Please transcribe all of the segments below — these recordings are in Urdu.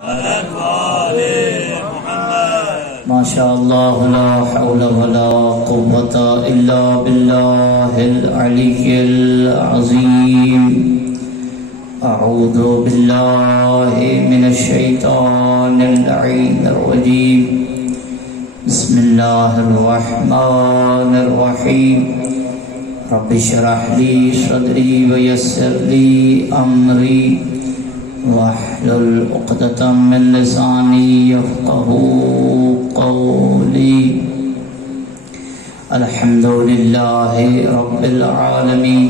ما شاء الله لا حول ولا قوة إلا بالله العلي العظيم. أعوذ بالله من الشيطان اللعين الرجيم. بسم الله الرحمن الرحيم. رب اشرح لي صدري ويسر لي أمري واحلل عقدة من لساني يفقهوا قولي. الحمد لله رب العالمين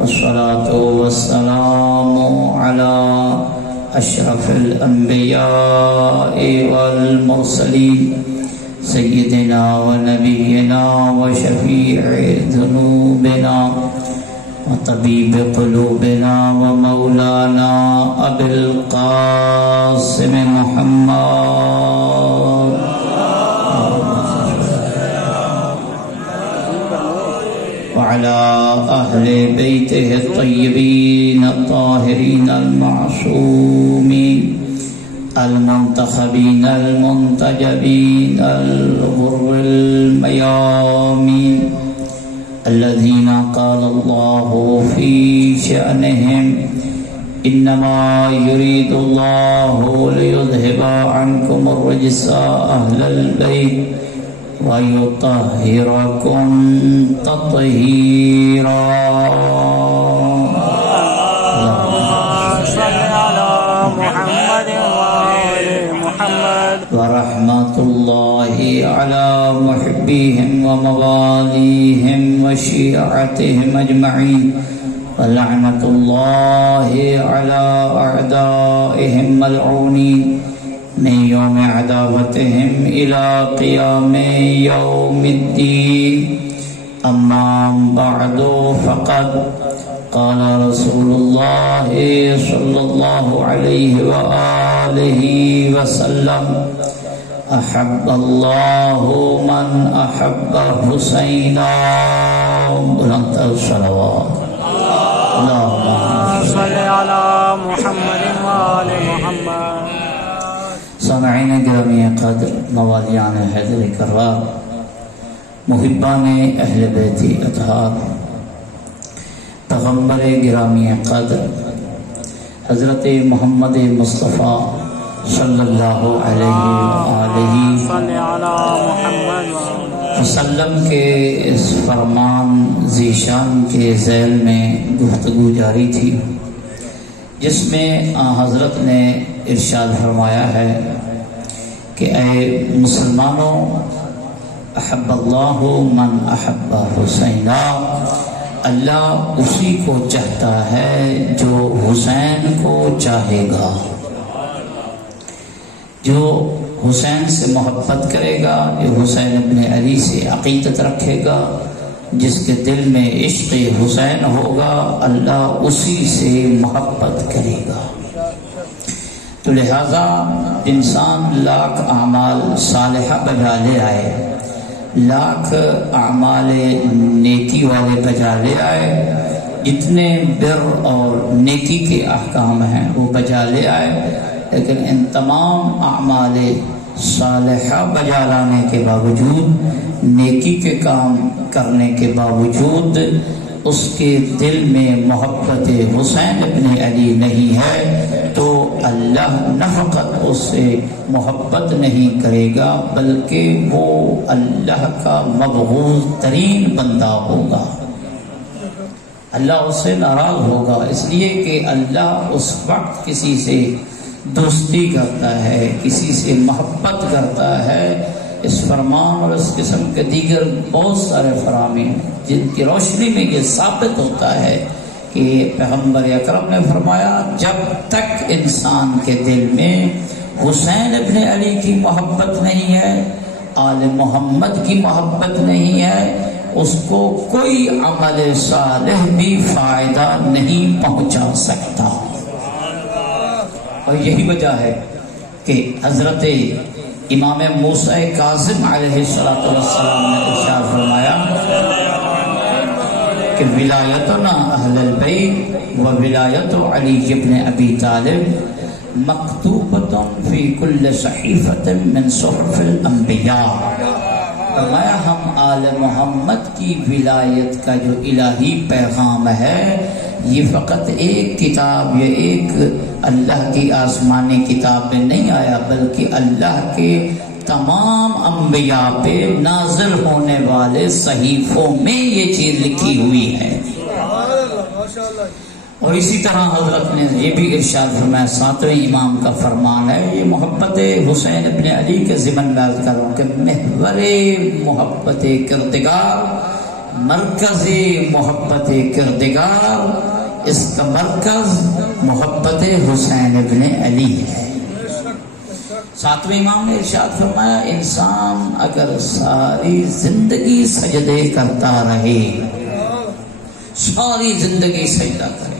والصلاة والسلام على أشرف الأنبياء والمرسلين سيدنا ونبينا وشفيع ذنوبنا وطبيب قلوبنا ومولانا أبي القاسم محمد وعلى أهل بيته الطيبين الطاهرين المعصومين المنتخبين المنتجبين الغر الميامين الذين قال الله في شأنهم إنما يريد الله ليذهب عنكم الرجس أهل البيت ويطهركم تطهيرا. صل على محمد وآل محمد. ورحمة الله على محبيهم ومواليهم وشيعتهم أجمعين ولعنة الله على أعدائهم ملعونين من يوم عداوتهم إلى قيام يوم الدين. أما بعد فقد قال رسول الله صلى الله عليه وآله وسلم أحب الله من أحب حسينا. بلند الصلوات. اللهم صل على محمد وآل محمد. سامعین گرامی قدر، موالیان حیدر کرار، محبان اہل بیت اطہار، پیغمبر گرامی قدر حضرت محمد مصطفیٰ صلی اللہ علیہ وآلہ وسلم کے اس فرمان ذیشان کے ذیل میں گفتگو جاری تھی، جس میں حضرت نے ارشاد فرمایا ہے کہ اے مسلمانوں، احب اللہ من احب حسینا، اللہ اسی کو چاہتا ہے جو حسین کو چاہے گا. جو حسین سے محبت کرے گا، جو حسین ابن علی سے عقیدت رکھے گا، جس کے دل میں عشق حسین ہوگا، اللہ اسی سے محبت کرے گا. تو لہذا انسان لاکھ اعمال صالحہ بجا لے آئے، لاکھ اعمال نیکی والے بجا لے آئے، جتنے بر اور نیکی کے احکام ہیں وہ بجا لے آئے، لیکن ان تمام اعمال صالحہ بجا لانے کے باوجود، نیکی کے کام کرنے کے باوجود اس کے دل میں محبت حسین ابن علی نہیں ہے، تو اللہ نہ فقط اس سے محبت نہیں کرے گا بلکہ وہ اللہ کا مبغوض ترین بندہ ہوگا. اللہ اس سے ناراض ہوگا، اس لیے کہ اللہ اس وقت کسی سے دوستی کرتا ہے، کسی سے محبت کرتا ہے. اس فرمان اور اس قسم کے دیگر بہت سارے فرامین جن کی روشنی میں یہ ثابت ہوتا ہے کہ پیغمبر اکرم نے فرمایا جب تک انسان کے دل میں حسین ابن علی کی محبت نہیں ہے، آل محمد کی محبت نہیں ہے، اس کو کوئی عمل صالح بھی فائدہ نہیں پہنچا سکتا. اور یہی وجہ ہے کہ حضرت امام موسیٰ کاظم علیہ السلام نے ارشاد فرمایا کہ ولایتنا اہل البیت و ولایت علی ابن ابی طالب مکتوبۃ فی کل صحیفۃ من صحف الانبیاء. فرمایا ہم آل محمد کی ولایت کا جو الہی پیغام ہے یہ فقط ایک کتاب یا ایک اللہ کی آسمانی کتاب میں نہیں آیا، بلکہ اللہ کے تمام انبیاء پہ نازل ہونے والے صحیفوں میں یہ چیز لکھی ہوئی ہے. اور اسی طرح حضرت نے یہ بھی ارشاد فرمایا، ساتویں امام کا فرمان ہے، یہ محبت حسین ابن علی کے ضمن بیان کروں کہ محور محبت کردگار، مرکز محبت کردگار، اس کا مرکز محبت حسین ابن علی ہے. ساتویں امام نے ارشاد فرمایا انسان اگر ساری زندگی سجدے کرتا رہے، ساری زندگی سجدہ کرے،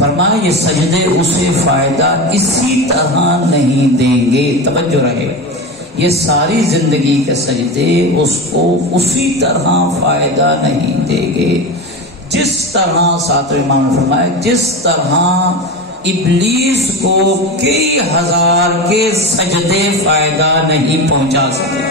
فرمایا یہ سجدے اسے فائدہ اسی طرح نہیں دیں گے. توجہ رہے، یہ ساری زندگی کے سجدے اس کو اسی طرح فائدہ نہیں دیں گے جس طرح ساتویں امام نے فرمایا جس طرح ابلیس کو کئی ہزار کے سجدے فائدہ نہیں پہنچا سکے.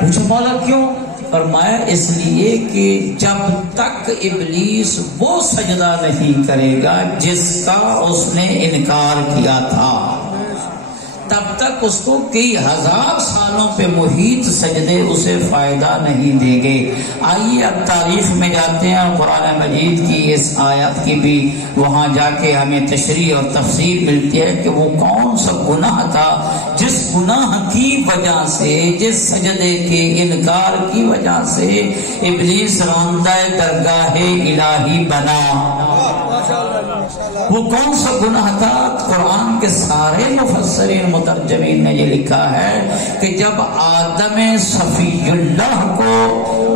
پوچھو مولا کیوں؟ فرمایا اس لیے کہ جب تک ابلیس وہ سجدہ نہیں کرے گا جس کا اس نے انکار کیا تھا، تب تک اس کو کئی ہزار سالوں پہ محیط سجدے اسے فائدہ نہیں دیں گے. آئیے اب تاریخ میں جاتے ہیں، قرآن مجید کی اس آیت کی بھی وہاں جا کے ہمیں تشریح اور تفسیر ملتی ہے کہ وہ کون سا گناہ تھا جس گناہ کی وجہ سے، جس سجدے کے انکار کی وجہ سے ابلیس راندہ درگاہ الہی بنا. وہ کون سا گناہ تھا؟ قرآن کے سارے مفسرین مترجمین نے یہ لکھا ہے کہ جب آدم صفی اللہ کو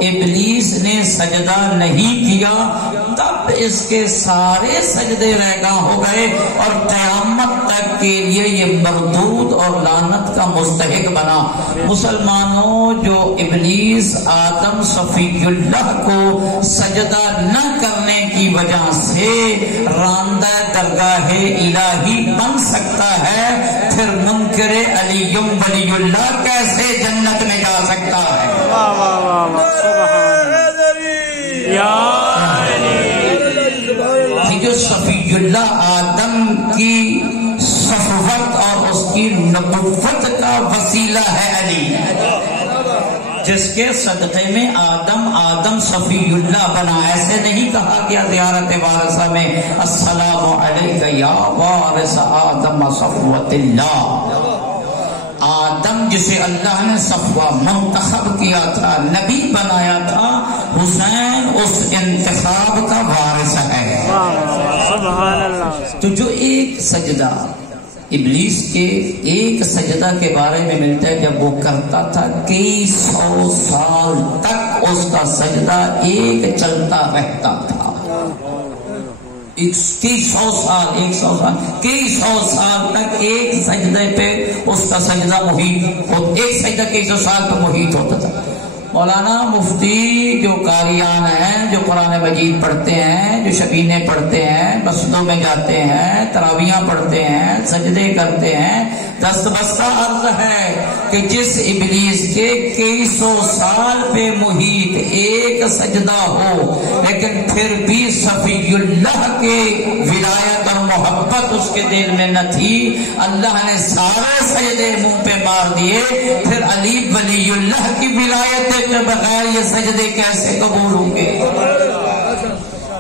ابلیس نے سجدہ نہیں کیا تب اس کے سارے سجدے رہگاں ہو گئے اور قیامت تک کے لیے یہ مردود اور لعنت کا مستحق بنا. مسلمانوں، جو ابلیس آدم صفی اللہ کو سجدہ نہ کرنے کی وجہ سے راندہ درگاہ الہی بن سکتا ہے، پھر منکر علی ولی اللہ کیسے جنت میں جا سکتا ہے؟ جو صفی اللہ آدم کی صفوت اور اس کی نبوت کا وسیلہ ہے علی، جس کے صدقے میں آدم صفی اللہ بنا. ایسے نہیں کہا گیا زیارت وارثہ میں السلام علیک یا وارث آدم صفوت اللہ. آدم جسے اللہ نے صفوہ منتخب کیا تھا، نبی بنایا تھا، حسین اس انتخاب کا وارث ہے. سبحان اللہ. تو جو ایک سجدہ ابلیس کے ایک سجدہ کے بارے میں ملتا ہے، جب وہ کرتا تھا کئی سو سال تک اس کا سجدہ ایک چلتا رہتا تھا. کئی سو سال تک ایک سجدے پہ اس کا سجدہ محیط، ایک سجدہ کئی سو سال پہ محیط ہوتا تھا. مولانا مفتی جو قاریان ہیں، جو قرآن مجید پڑھتے ہیں، جو شبینے پڑھتے ہیں، مسجدوں میں جاتے ہیں، تراویحاں پڑھتے ہیں، سجدے کرتے ہیں، دست بستہ عرض ہے کہ جس ابلیس کے کئی سو سال پہ محیط ایک سجدہ ہو لیکن پھر بھی صفی اللہ کے ولایت اور محبت اس کے دل میں نہ تھی، اللہ نے سارے سجدے منہ پہ مار دیے، پھر علی ولی اللہ کی ولایت کے بغیر یہ سجدے کیسے قبول ہوں گے؟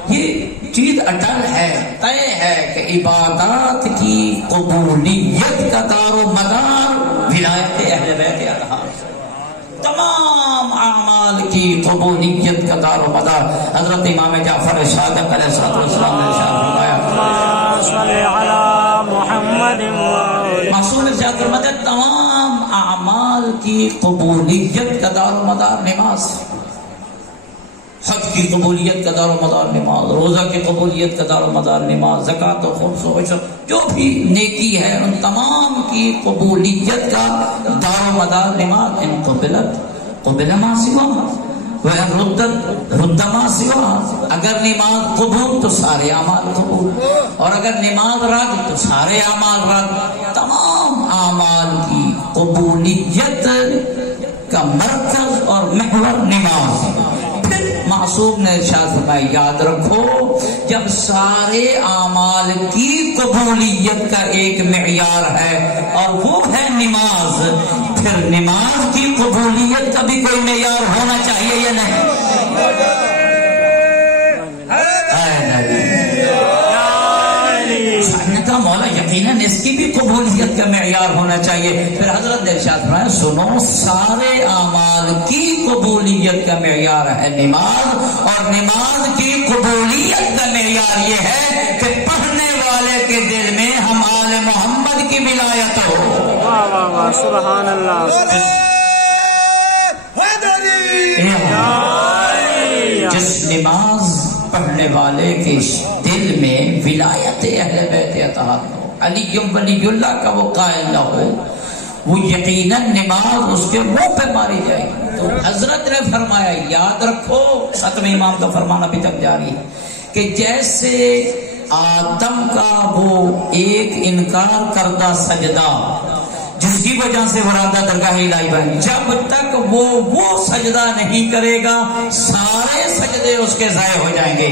یہ چیز اٹل ہے، طے ہے کہ عبادات کی قبولیت کا دار و مدار ولایت اہل بیت اطہار، تمام اعمال کی قبولیت کا دار و مدار حضرت امام جعفر صادق علیہ السلام نے ارشاد فرمایا، صلی علی محمد معصوم ارشاد فرماتے تمام اعمال کی قبولیت کا دار و مدار نماز، حج کی قبولیت کا دار و مدار نماز، روزہ کی قبولیت کا دار و مدار نماز، زکوٰۃ و خمس و عشر، جو بھی نیکی ہے ان تمام کی قبولیت کا دار و مدار نماز. ان قبلت قبل ما سواها ردما سوا، اگر نماز قبول تو سارے اعمال قبول، اور اگر نماز رد تو سارے اعمال رد۔ تمام اعمال کی قبولیت کا مرکز اور محور نماز۔ پھر معصوم نے ارشاد فرمایا یاد رکھو جب سارے اعمال کی قبولیت کا ایک معیار ہے اور وہ ہے نماز، پھر نماز کی قبولیت کا بھی کوئی معیار ہونا چاہیے یا نہیں؟ کا مولا یقیناً اس کی بھی قبولیت کا معیار ہونا چاہیے۔ پھر حضرت نے ارشاد فرمایا سنو سارے اعمال کی قبولیت کا معیار ہے نماز، اور نماز کی قبولیت کا معیار یہ ہے کہ پڑھنے والے کے دل میں ہم آل محمد کی ولایت ہو۔ واہ واہ واہ سبحان اللہ۔ جس نماز پڑھنے والے کے دل میں ولایت اہل بیت اطہار ہو، علی ولی اللہ کا وہ قائل نہ ہو، وہ یقیناً نماز اس کے منہ پہ ماری جائے گی۔ تو حضرت نے فرمایا یاد رکھو، ختم امام کا فرمان ابھی تک جاری ہے، کہ جیسے آدم کا وہ ایک انکار کردہ سجدہ جس کی وجہ سے ورادہ درگاہ الہی بن، جب تک وہ سجدہ نہیں کرے گا سارے سجدے اس کے ضائع ہو جائیں گے۔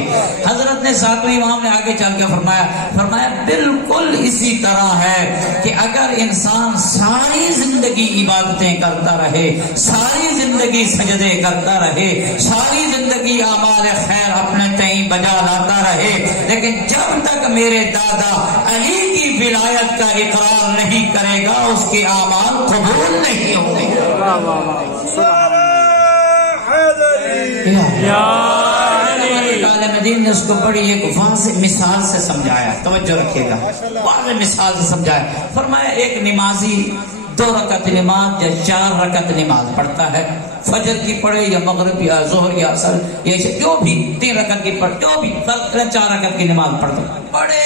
حضرت نے ساتویں امام نے آگے چل کے فرمایا بالکل اسی طرح ہے کہ اگر انسان ساری زندگی عبادتیں کرتا رہے، ساری زندگی سجدے کرتا رہے، ساری زندگی اعمال خیر اپنے تئیں بجا لاتا رہے، لیکن جب تک میرے دادا علی کی ولایت کا اقرار نہیں کرے گا اس کے اعمال قبول نہیں ہوں گے۔ مدین نے اس کو بڑی ایک واضح مثال سے سمجھایا، توجہ رکھیے گا، واضح مثال سے سمجھایا۔ فرمایا ایک نمازی 2 رکعت نماز یا 4 رکعت نماز پڑھتا ہے، فجر کی پڑھے یا مغرب یا ظہر یا عصر یا جو بھی 3 رکعت کی پڑھے، جو بھی 4 رکعت کی نماز پڑھتا ہے، بڑے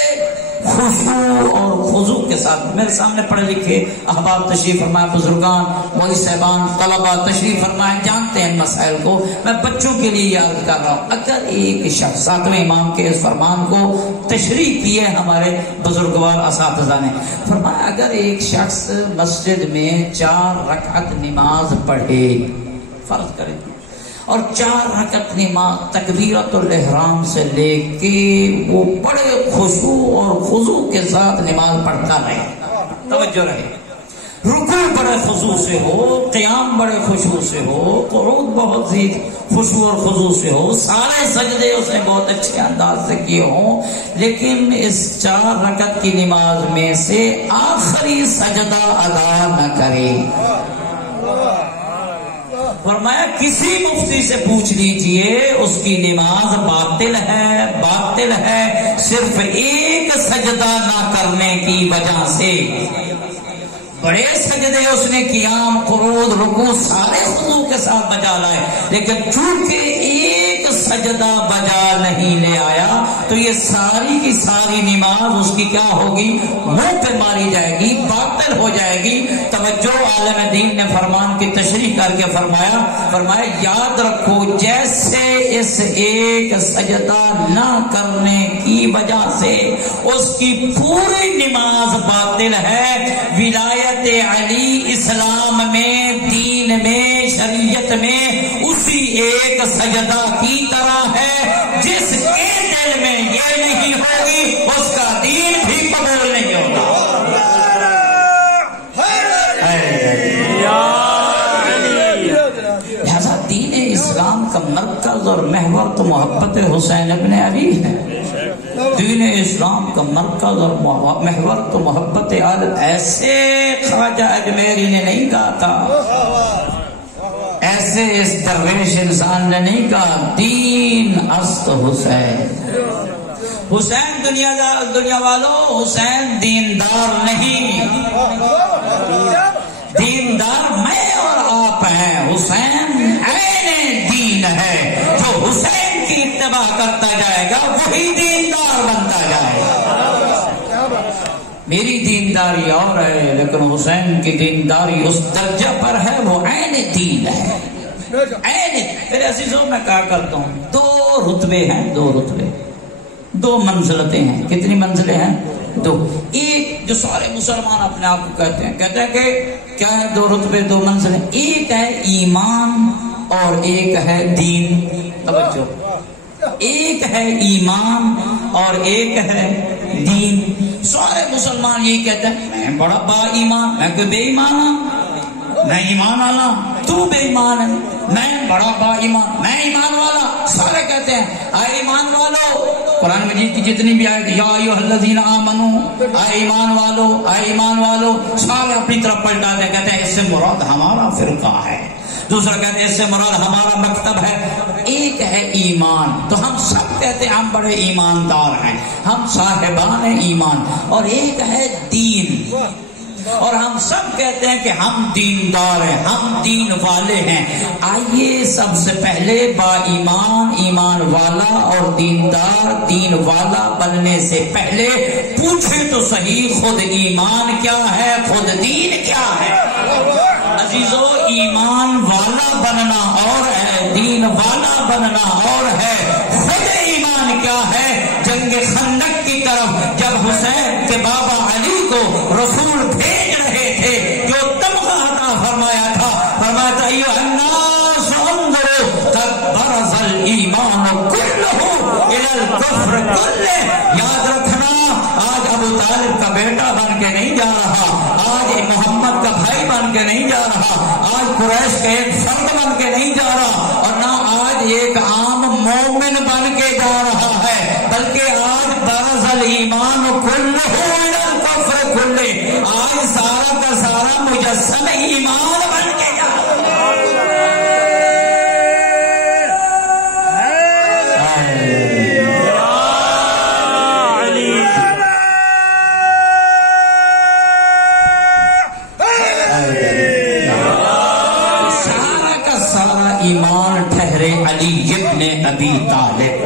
خشوع اور خضوع کے ساتھ۔ میرے سامنے پڑھے لکھے احباب تشریف فرمائے، بزرگان مولوی صاحبان طلباء تشریف فرمائے، جانتے ہیں مسائل کو، میں بچوں کے لیے یاد کر رہا ہوں۔ اگر ایک شخص ساتویں امام کے اس فرمان کو تشریح کیے ہمارے بزرگوار اساتذہ نے، فرمایا اگر ایک شخص مسجد میں 4 رکعت نماز پڑھے، فرض کریں، اور 4 رکعت نماز تکبیرۃ الاحرام سے لے کے وہ بڑے خشوع اور خضوع کے ساتھ نماز پڑھتا رہے، توجہ رہے، رکوع بڑے خضوع سے ہو، قیام بڑے خشوع سے ہو، قعود بہت زیادہ خشوع اور خضوع سے ہو، سارے سجدے اس نے بہت اچھے انداز سے کیے ہوں، لیکن اس 4 رکعت کی نماز میں سے آخری سجدہ ادا نہ کرے۔ فرمایا کسی مفتی سے پوچھ لیجئے اس کی نماز باطل ہے صرف ایک سجدہ نہ کرنے کی وجہ سے۔ بڑے سجدے اس نے قیام قعود رکوع سارے خضوع کے ساتھ بجا لائے، لیکن چونکہ ایک سجدہ بجا نہیں لے آیا تو یہ ساری کی ساری نماز اس کی کیا ہوگی؟ منہ پہ ماری جائے گی، باطل ہو جائے گی۔ توجہ، عالم دین نے فرمان کی تشریح کر کے فرمایا یاد رکھو جیسے اس ایک سجدہ نہ کرنے کی وجہ سے اس کی پوری نماز باطل ہے، ولایت علی اسلام میں، دین میں، شریعت میں اسی ایک سجدہ کی طرح ہے، جس کے دل میں یہ نہیں ہوگی اس کا دین بھی قبول نہیں ہوگا۔ لہذا دین اسلام کا مرکز اور محور تو محبت حسین ابن علی ہے۔ دین اسلام کا مرکز اور محور تو محبت عالم، ایسے خواجہ اجمیری نے نہیں کہا تھا، ایسے اس درویش انسان نے نہیں کہا، دین است حسین۔ حسین دنیا والوں، حسین دیندار نہیں، دیندار میں اور آپ ہیں، حسین عین دین ہے، جو حسین کی اتباع کرتا جائے گا وہی دیندار بنتا جائے گا۔ میری دینداری اور ہے، لیکن حسین کی دینداری اس درجہ پر ہے وہ عین دین ہے۔ میرے عزیزوں میں کہا کرتا ہوں 2 رتبے ہیں، 2 رتبے، 2 منزلتیں ہیں. کتنی منزلیں ہیں؟ 2. ایک جو سارے مسلمان اپنے آپ کو کہتے ہیں کہ کیا ہے 2 رتبے 2 منزلیں. ایک ہے ایمان اور ایک ہے دین. توجہ، ایک ہے ایمان اور ایک ہے دین. سارے مسلمان یہی کہتے ہیں میں بڑا با ایمان، میں کوئی بے ایمان ہوں، میں ایمان والا، تو بے ایمان ہے. میں بڑا با ایمان، میں ایمان والا. سارے کہتے ہیں اے ایمان والو. قرآن مجید کی جتنی بھی آیت یا ایھا الذین آمنو، اے ایمان والو، اے ایمان والو، سارے اپنی طرف پلٹاتے ہیں، کہتے ہیں اس سے مراد ہمارا فرقہ ہے. دوسرا کہتے ہیں اس سے مراد ہمارا مکتب ہے. ایک ہے ایمان، تو ہم سب کہتے ہیں ہم بڑے ایماندار ہیں، ہم صاحبان ایمان. اور ایک ہے دین، اور ہم سب کہتے ہیں کہ ہم دیندار ہیں، ہم دین والے ہیں. آئیے سب سے پہلے با ایمان، ایمان والا اور دیندار، دین والا بننے سے پہلے پوچھیں تو صحیح خود ایمان کیا ہے، خود دین کیا ہے. عزیزو، ایمان والا بننا اور ہے، دین والا بننا اور ہے. خود ایمان کیا ہے؟ جنگ خندق کی طرف جب حسین کے بابا علی کو رسول بھیج رہے تھے، جو تمغہ عطا فرمایا تھا، فرمایا تھا ایھا الناس انظروا قد برز الایمان کلہ الی الکفر کلہ. یاد رکھنا، آج ابو طالب کا بیٹا بن کے نہیں جا رہا، آج محمد کا بھائی بن کے نہیں جا رہا، آج قریش کا ایک فرد بن کے نہیں جا رہا، اور نہ آج ایک عام مومن بن کے جا رہا ہے، بلکہ آج برز الایمان کلہ الی الکفر کلہ. آج سارا کا سارا مجسم ایمان بن کے جا رہا ہے. ایمان ٹھہرے علی ابن ابی طالب.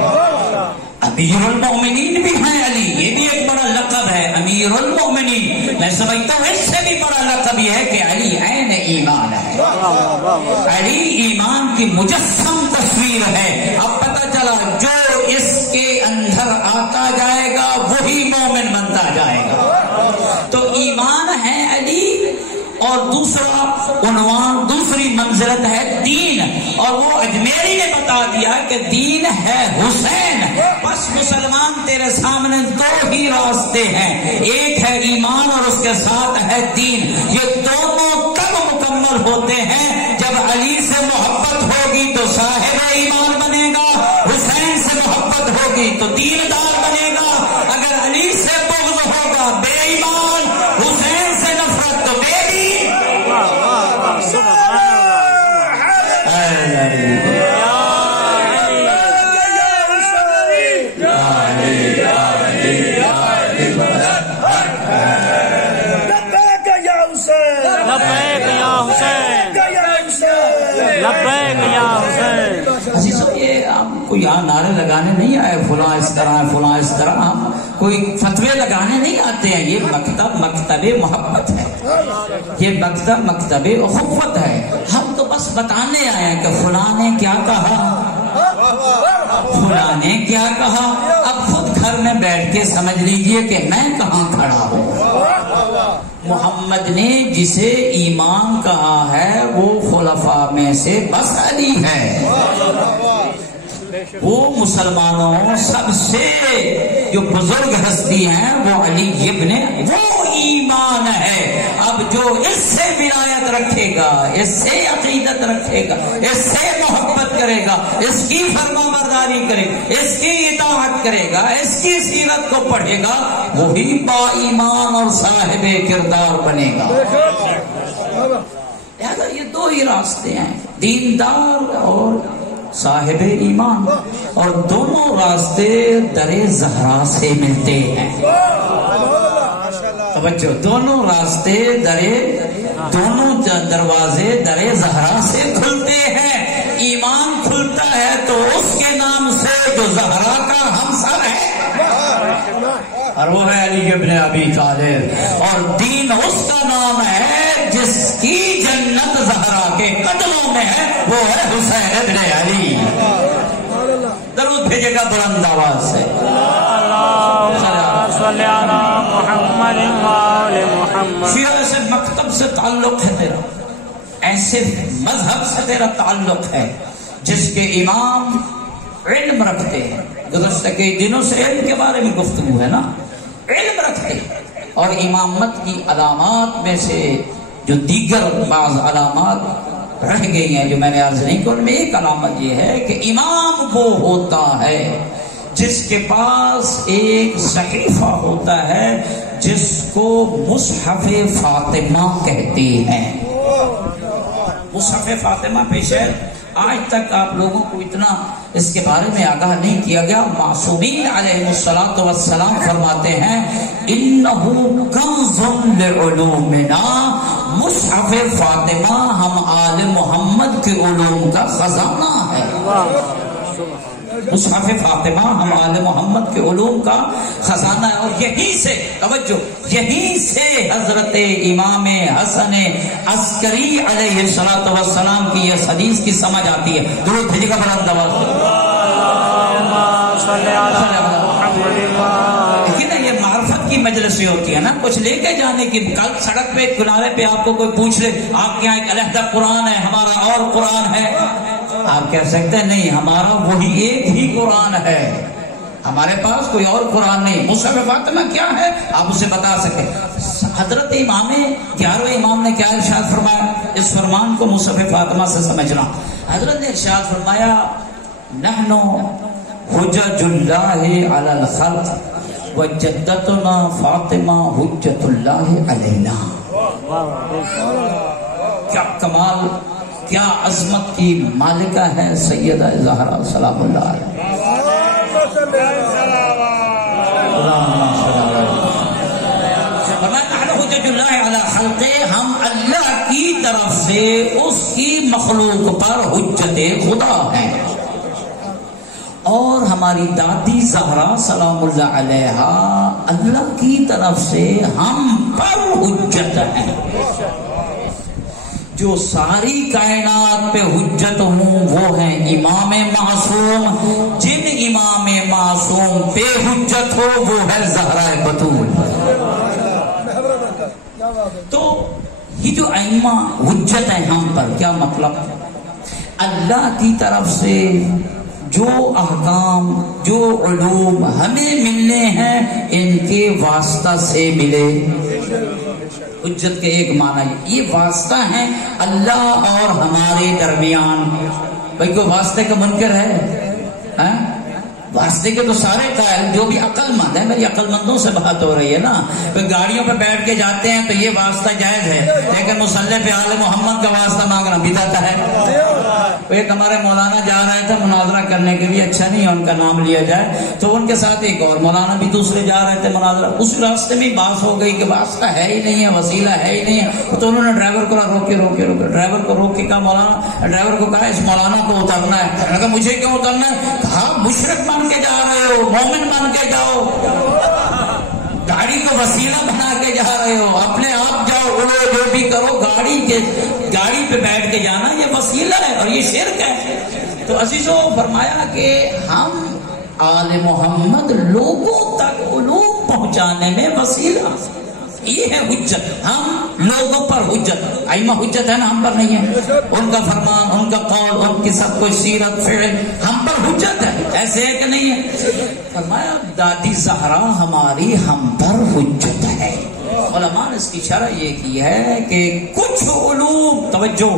امیر المؤمنین بھی ہیں علی، یہ بھی ایک بڑا لقب ہے، امیر المؤمنین. میں سمجھتا ہوں اس سے بھی بڑا لقب یہ ہے کہ علی عین ایمان ہے. علی ایمان کی مجسم تصویر ہے. اب پتہ چلا جو اس کے اندر آتا جائے گا وہی مومن بنتا جائے گا. تو ایمان ہے علی، اور دوسرا عنوان، دوسری منزلت ہے دین. اور وہ اجمیری نے بتا دیا کہ دین ہے حسین. بس مسلمان تیرے سامنے 2 ہی راستے ہیں، ایک ہے ایمان اور اس کے ساتھ ہے دین. یہ دونوں کب مکمل ہوتے ہیں؟ جب علی سے محبت ہوگی تو صاحب ایمان بنے گا، حسین سے محبت ہوگی تو دیندار بنے گا. اگر علی سے بغض ہوگا بے ایمان، حسین سے نفرت تو بے دین. یہ ہم کو یہاں نعرے لگانے نہیں آئے فلاں اس طرح فلاں اس طرح، ہم کوئی فتوے لگانے نہیں آتے ہیں. یہ مکتب مکتب محبت ہے، یہ مکتب مکتب اخوت ہے. ہم تو بس بتانے آئے ہیں کہ فلاں نے کیا کہا، فلاں نے کیا کہا. اب خود گھر میں بیٹھ کے سمجھ لیجئے کہ میں کہاں کھڑا ہوں. محمد نے جسے ایمان کہا ہے وہ خلفاء میں سے بس علی ہے. وہ مسلمانوں سب سے جو بزرگ ہستی ہیں وہ علی ابن، وہ ایمان ہے. اب جو اس سے ولایت رکھے گا، اس سے عقیدت رکھے گا، اس سے محبت کرے گا، اس کی فرما برداری کرے گا، اس کی اطاعت کرے گا، اس کی سیرت کو پڑھے گا، وہی با ایمان اور صاحب کردار بنے گا. لہذا یہ 2 ہی راستے ہیں، دیندار اور صاحب ایمان، اور دونوں راستے در زہرا سے ملتے ہیں. توجہ، دونوں راستے دونوں دروازے در زہرا سے کھلتے ہیں. ایمان کھلتا ہے تو اس کے نام سے جو زہرا کا ہمسر ہے. اور وہ ہے علی ابن ابی طالب، اور دین اس کا نام ہے جس کی جنت زہرا کے قدموں میں ہے، وہ ہے حسین ابن علی۔ درود بھیجے گا بلند آواز سے، اللہم صلی علی محمد وآل محمد۔ شیعہ ایسے مکتب سے تعلق ہے تیرا، ایسے مذہب سے تیرا تعلق ہے جس کے امام علم رکھتے ہیں۔ گزشتہ کئی دنوں سے علم کے بارے میں گفتگو ہے نا، علم رکھتے ہیں، اور امامت کی علامات میں سے جو دیگر بعض علامات رہ گئی ہیں جو میں نے عرض نہیں کی، ان میں ایک علامت یہ ہے کہ امام وہ ہوتا ہے جس کے پاس ایک صحیفہ ہوتا ہے جس کو مصحف فاطمہ کہتے ہیں۔ مصحف فاطمہ پیش ہے، آج تک آپ لوگوں کو اتنا اس کے بارے میں آگاہ نہیں کیا گیا۔ معصومین علیہ الصلوۃ والسلام فرماتے ہیں انہ کنز لعلومنا، مصحف فاطمہ ہم آل محمد کے علوم کا خزانہ ہے۔ مصحف فاطمہ ہم آل محمد کے علوم کا خزانہ ہے، اور یہیں سے توجہ، یہیں سے حضرت امام حسن عسکری علیہ الصلوۃ والسلام کی یہ حدیث کی سمجھ آتی ہے۔ درود بھیجیے گا بلند آواز سے۔ لیکن یہ معرفت کی مجلس ہوتی ہے نا، کچھ لے کے جانے کی۔ کل سڑک پہ کنارے پہ آپ کو کوئی پوچھ لے آپ کے یہاں ایک علیحدہ قرآن ہے، ہمارا اور قرآن ہے، آپ کہہ سکتے ہیں نہیں ہمارا وہی ایک ہی قرآن ہے، ہمارے پاس کوئی اور قرآن نہیں۔ مصحف فاطمہ کیا ہے آپ اسے بتا سکیں۔ حضرت امام 11ویں امام نے کیا ارشاد فرمایا، اس فرمان کو مصحف فاطمہ سے سمجھنا۔ حضرت نے ارشاد فرمایا نحن حجج اللہ علی الخلق وجدتنا فاطمہ حجت اللہ علینا۔ کیا کمال، کیا عظمت کی مالکہ ہے سیدہ زہرا سلام اللہ علیہ۔ ہم اللہ کی طرف سے اس کی مخلوق پر حجت خدا ہیں، اور ہماری دادی زہرا سلام اللہ علیہا اللہ کی طرف سے ہم پر حجت ہیں۔ جو ساری کائنات پہ حجت ہوں وہ ہیں امام معصوم، جن امام معصوم پہ حجت ہو وہ ہے زہرا بتول۔ تو یہ جو ائمہ حجت ہے ہم پر، کیا مطلب؟ اللہ کی طرف سے جو احکام، جو علوم ہمیں ملنے ہیں ان کے واسطہ سے ملے۔ حجت کے ایک معنی یہ واسطہ ہے اللہ اور ہمارے درمیان۔ بھائی کوئی واسطے کا منکر ہے؟ واسطے کے تو سارے قائل، جو بھی عقل مند ہے، میری عقل مندوں سے بات ہو رہی ہے نا۔ گاڑیوں پہ بیٹھ کے جاتے ہیں تو یہ واسطہ جائز ہے، لیکن مصلی پہ آل محمد کا واسطہ مانگنا بدعت ہے۔ ایک ہمارے مولانا جا رہے تھے مناظرہ کرنے کے لیے، اچھا نہیں ہے ان کا نام لیا جائے، تو ان کے ساتھ ایک اور مولانا بھی دوسرے جا رہے تھے مناظرہ، اس راستے میں بات ہو گئی کہ واسطہ ہے ہی نہیں ہے، وسیلہ ہے ہی نہیں ہے، تو انہوں نے ڈرائیور کو روکے ڈرائیور کو روک کے کہا مولانا، ڈرائیور کو کہا اس مولانا کو اترنا ہے۔ میں نے کہا مجھے کیوں اترنا ہے؟ کہا مشرک بن کے جا رہے ہو، مومن بن کے جاؤ، گاڑی کو وسیلہ بنا کے جا رہے ہو، اپنے آپ جاؤ، اڑو جو بھی کرو، گاڑی پہ بیٹھ کے جانا یہ وسیلہ ہے اور یہ شرک ہے۔ تو عزیزوں فرمایا کہ ہم آل محمد لوگوں تک علوم پہنچانے میں وسیلہ، یہ ہے حجت، ہم لوگوں پر حجت۔ ائمہ حجت ہے نا، ہم پر نہیں ہے، ان کا فرمان، ان کا قول، ان کی سب کچھ سیرت فعل ہم پر حجت ہے، ایسے ہے کہ نہیں ہے؟ فرمایا دادی زہرا ہماری ہم پر حجت ہے۔ علماء نے اس کی شرح یہ کی ہے کہ کچھ علوم، توجہ،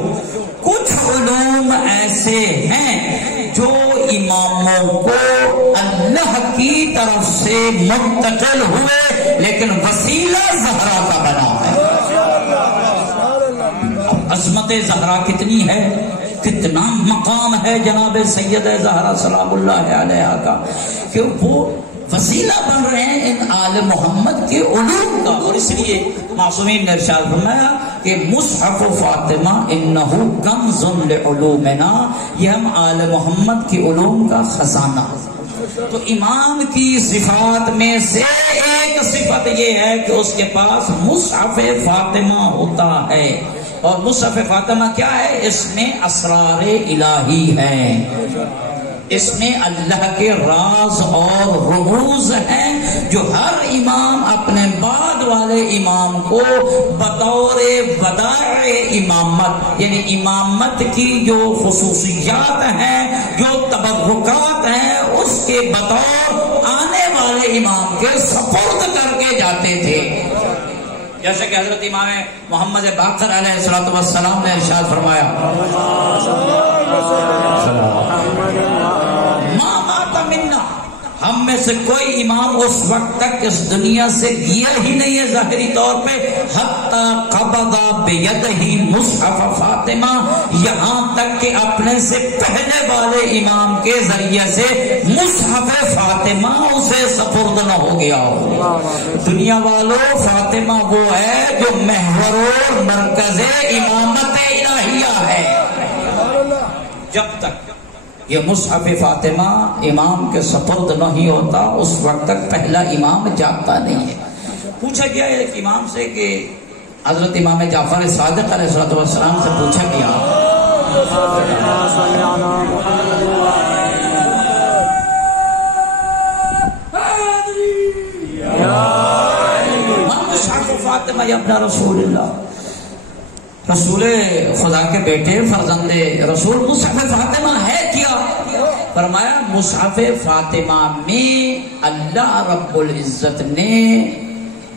کچھ علوم ایسے ہیں جو اماموں کو اللہ کی طرف سے منتقل ہوئے لیکن وسیلہ زہرا کا بنا ہے۔ عظمت زہرا کتنی ہے، کتنا مقام ہے جناب سید زہرا سلام اللہ علیہ کا، کہ وہ وسیلہ بن رہے ہیں ان آل محمد کے علوم کا۔ اور اس لیے معصومین نے ارشاد فرمایا کہ مصحف فاطمہ انہ کنز لعلومنا، یہ ہم آل محمد کے علوم کا خزانہ۔ تو امام کی صفات میں سے ایک صفت یہ ہے کہ اس کے پاس مصحف فاطمہ ہوتا ہے. اور مصحف فاطمہ کیا ہے؟ اس میں اسرار الہی ہیں، اس میں اللہ کے راز اور رموز ہیں جو ہر امام اپنے بعد والے امام کو بطور وداع امامت، یعنی امامت کی جو خصوصیات ہیں، جو تبرکات ہیں، اس کے بطور آنے والے امام کے سپرد کر کے جاتے تھے. جیسے کہ حضرت امام محمد باقر علیہ السلام نے ارشاد فرمایا، ہم میں سے کوئی امام اس وقت تک اس دنیا سے گیا ہی نہیں ہے ظاہری طور پہ، حتی قبض بیدہ مصحف فاطمہ، یہاں تک کہ اپنے سے پہلے والے امام کے ذریعے سے مصحف فاطمہ اسے سپرد نہ ہو گیا ہو. دنیا والوں، فاطمہ وہ ہے جو محور و مرکز امامت الہیہ ہے. جب تک یہ مصحف فاطمہ امام کے سپرد نہیں ہوتا اس وقت تک پہلا امام جاگتا نہیں ہے. پوچھا گیا ایک امام سے کہ حضرت امام جعفر صادق علیہ السلام سے پوچھا گیا، مصحف فاطمہ یا ابن رسول اللہ، رسول خدا کے بیٹے فرزند رسول مصحف فاطمہ ہے کیا؟ فرمایا مصحف فاطمہ میں اللہ رب العزت نے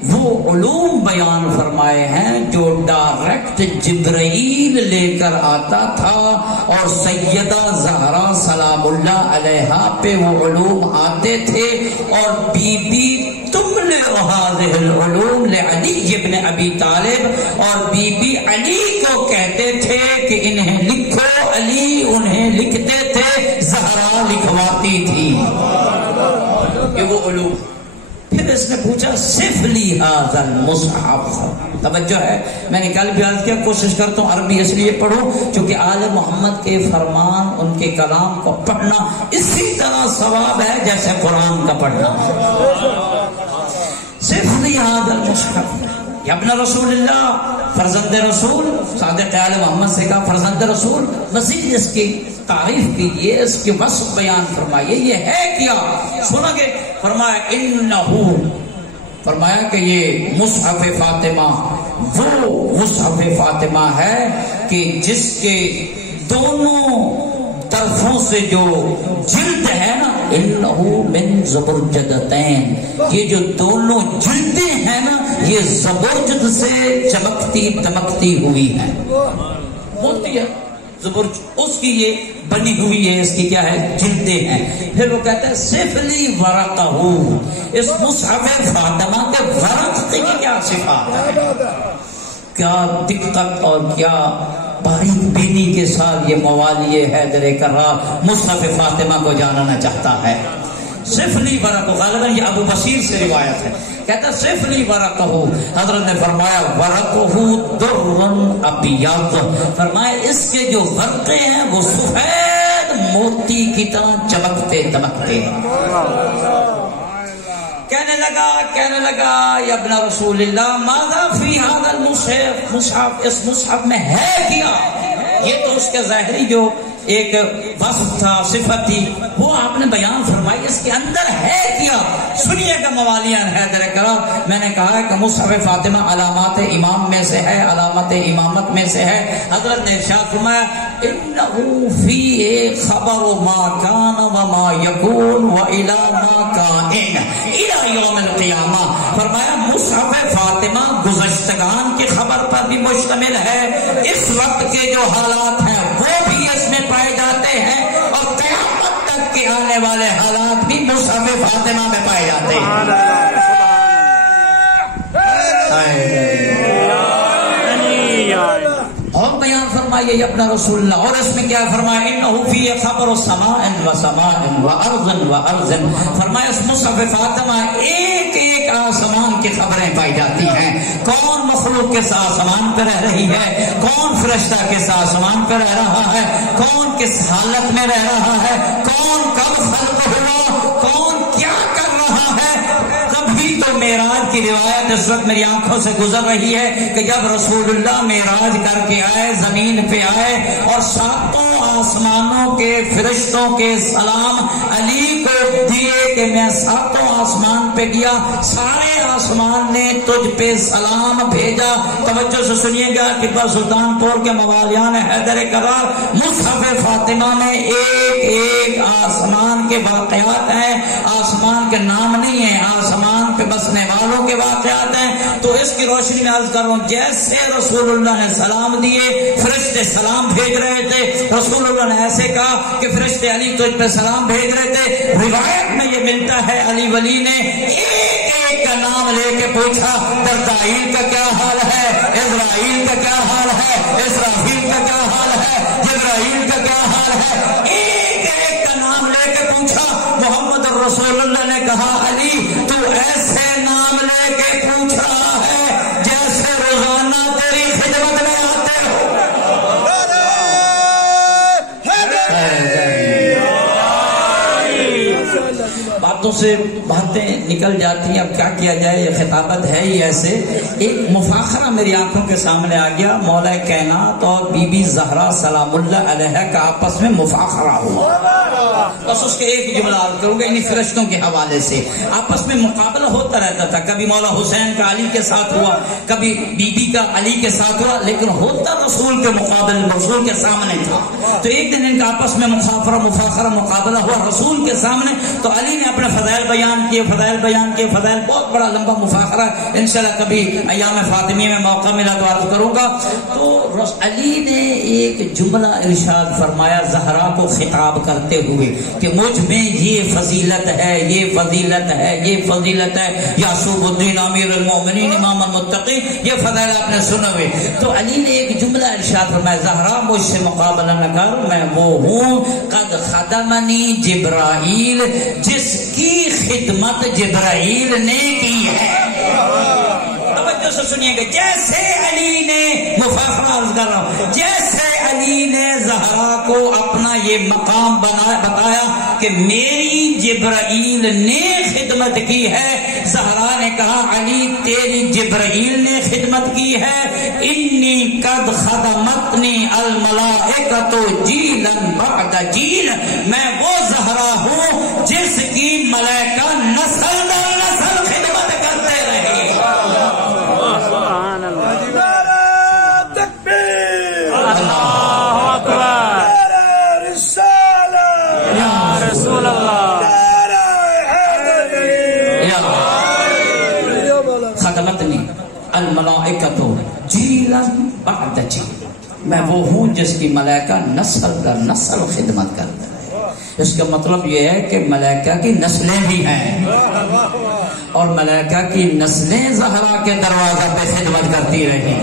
وہ علوم بیان فرمائے ہیں جو ڈائریکٹ جبرائیل لے کر آتا تھا، اور سیدہ زہرا سلام اللہ علیہا پہ وہ علوم آتے تھے، اور بی بی تملے هذه العلوم لعلی ابن ابی طالب، اور بی بی علی کو کہتے تھے کہ انہیں لکھو، علی انہیں لکھتے تھے، زہرا لکھواتی تھی. یہ وہ علوم. پھر اس نے پوچھا صف لی ھذا المصحف. توجہ ہے، میں نے کل بھی عرض کیا، کوشش کرتا ہوں عربی اس لیے پڑھوں کیونکہ آل محمد کے فرمان، ان کے کلام کو پڑھنا اسی طرح ثواب ہے جیسے قرآن کا پڑھنا. صف لی ھذا المصحف یا ابن رسول اللہ، فرزند رسول. صادق آل محمد سے کہا فرزند رسول، مزید اس کی تعریف کیجئے، اس کی وصف بیان فرمائیے، یہ ہے کیا؟ سنا گے؟ فرمایا انہو، فرمایا کہ یہ مصحف فاطمہ وہ مصحف فاطمہ ہے کہ جس کے دونوں طرفوں سے جو جلد ہے نا، انہو من زبرجدتین، یہ جو دونوں جلدیں ہیں نا یہ زبرجد سے چمکتی دمکتی ہوئی ہیں. موتی ہے زبرجد، اس کی یہ بنی ہوئی ہے، اس کی کیا ہے؟ جلدیں ہیں. پھر وہ کہتے ہیں سفلی ورقہ، اس مصحف فاطمہ کے ورق کی کیا صفات ہے، کیا دقت اور کیا باریک بینی کے ساتھ یہ موالی حیدر کرار مصحف فاطمہ کو جاننا چاہتا ہے. سفلی ورقہ، غالباً یہ ابو بصیر سے روایت ہے، کہتا سفلی ورقہ، حضرت نے فرمایا ورقہ در ابیض، فرمایا اس کے جو ورقے ہیں وہ سفید موتی کی طرح چمکتے دمکتے. کہنے لگا یا ابن رسول اللہ ماذا فی ھذا المصحف، مصحف اس مصحف میں ہے کیا؟ یہ تو اس کے ظاہری جو ایک وصف تھا، صفت تھی، وہ آپ نے بیان فرمائی، اس کے اندر ہے کیا؟ سنیے گا موالیان حیدر کرام. میں نے کہا کہ مصحف فاطمہ علامات امام میں سے ہے، علامات امامت میں سے ہے. حضرت نے ارشاد فرمایا انہو فی خبر ما کان وما یکون والی ما کائن الی یوم القیامہ. فرمایا مصحف فاطمہ گزشتگان کی خبر پر بھی مشتمل ہے، اس وقت کے جو حالات ہیں وہ بھی اس میں پائے جاتے ہیں، اور قیامت تک کے آنے والے حالات بھی مصحف فاطمہ میں پائے جاتے ہیں. اور بیان فرمائیے اپنا رسول اللہ، اور اس میں کیا فرمایا انہو فی خبر سماء و سماء و ارض و ارض. فرمایا اس مصحف فاطمہ ایک ایک آسمان کی خبریں پائی جاتی ہیں، کون مخلوق کے ساتھ آسمان پہ رہ رہی ہے، کون فرشتہ کے ساتھ آسمان پہ رہ رہا ہے، کون کس حالت میں رہ رہا ہے، کون کب خلق ہوا، کون معراج کی روایت اس وقت میری آنکھوں سے گزر رہی ہے کہ جب رسول اللہ معراج کر کے آئے، زمین پہ آئے اور ساتوں آسمانوں کے فرشتوں کے سلام علی کو دیے کہ میں ساتوں آسمان پہ گیا، سارے آسمان نے تجھ پہ سلام بھیجا۔ توجہ سے سنیے گا کہ سلطان پور کے موالیان حیدر کرار مصحف فاطمہ میں ایک ایک آسمان کے واقعات ہیں، آسمان کے نام نہیں ہیں، آسمان پہ بسنے والوں کے واقعات ہیں۔ تو اس کی روشنی میں عرض کروں، جیسے رسول اللہ نے سلام دیے، فرشتے سلام بھیج رہے تھے، رسول اللہ نے ایسے کہا کہ فرشتے علی تجھ پہ سلام بھیج رہے تھے۔ روایت میں یہ ملتا ہے علی ولی نے ایک ایک کا نام لے کے پوچھا، درتائیل کا کیا حال ہے، اسرائیل کا کیا حال ہے، اسرافیل کا کیا حال ہے، جبرائیل کا کیا حال ہے، ایک ایک کا نام لے کے پوچھا۔ محمد رسول اللہ نے کہا علی تو ایسے نام لے کے پوچھ رہا ہے جیسے روزانہ تیری خدمت میں آتے ہو۔ باتوں سے باتیں نکل جاتی ہیں، اب کیا کیا جائے، یہ خطابت ہے ہی ایسے۔ ایک مفاخرہ میری آنکھوں کے سامنے آ گیا، مولا کائنات اور بی بی زہرا سلام اللہ علیہ کا آپس میں مفاخرہ ہوا۔ بس اس کے ایک جملہ عرض کروں گا انہی فرشتوں کے حوالے سے۔ آپس میں مقابلہ ہوتا رہتا تھا، کبھی مولا حسین کا علی کے ساتھ ہوا، کبھی بی بی کا علی کے ساتھ ہوا، لیکن ہوتا رسول کے مقابل رسول کے سامنے تھا۔ تو ایک دن ان کا آپس میں مفاخرہ مقابلہ ہوا رسول کے سامنے، تو علی نے اپنے فضائل بیان کیے، فضائل بہت بڑا لمبا مفاخرہ، انشاءاللہ کبھی ایام فاطمی میں موقع ملا تو عرض کروں گا۔ تو علی نے ایک جملہ ارشاد فرمایا زہرا کو خطاب کرتے ہوئے کہ مجھ میں یہ فضیلت ہے، یہ فضیلت ہے، یہ فضیلت ہے، یعقوب الدین امیر المومنین امام المتقین، یہ فضائل آپ نے سنے ہوئے۔ تو علی نے ایک جملہ ارشاد فرمایا زہرا مجھ سے مقابلہ نہ کر، میں وہ ہوں قد خدمنی جبرائیل، جس کی خدمت جبرائیل نے کی ہے۔ توجہ سے سنیے گا، جیسے علی نے مفاخرہ عرض کر رہا ہوں، جیسے علی نے زہرا کو اپنا یہ مقام بتایا کہ میری جبرائیل نے خدمت کی ہے، زہرا نے کہا علی تیری جبرائیل نے خدمت کی ہے۔ انی قد خدمتنی الملائکۃ جیلا بعد جیل، میں وہ زہرا ہوں جس کی ملائکہ نسل در نسل خدمت کرتے رہے۔ سبحان اللہ، تکبیر، اللہ اکبر، رسالہ یا رسول اللہ، خدمتنی الملائکۃ جیلا بعد جیل، میں وہ ہوں جس کی ملائکہ نسل در نسل خدمت کرتے ہیں۔ اس کا مطلب یہ ہے کہ ملائکہ کی نسلیں بھی ہیں اور ملائکہ کی نسلیں زہرا کے دروازہ پہ خدمت کرتی رہی۔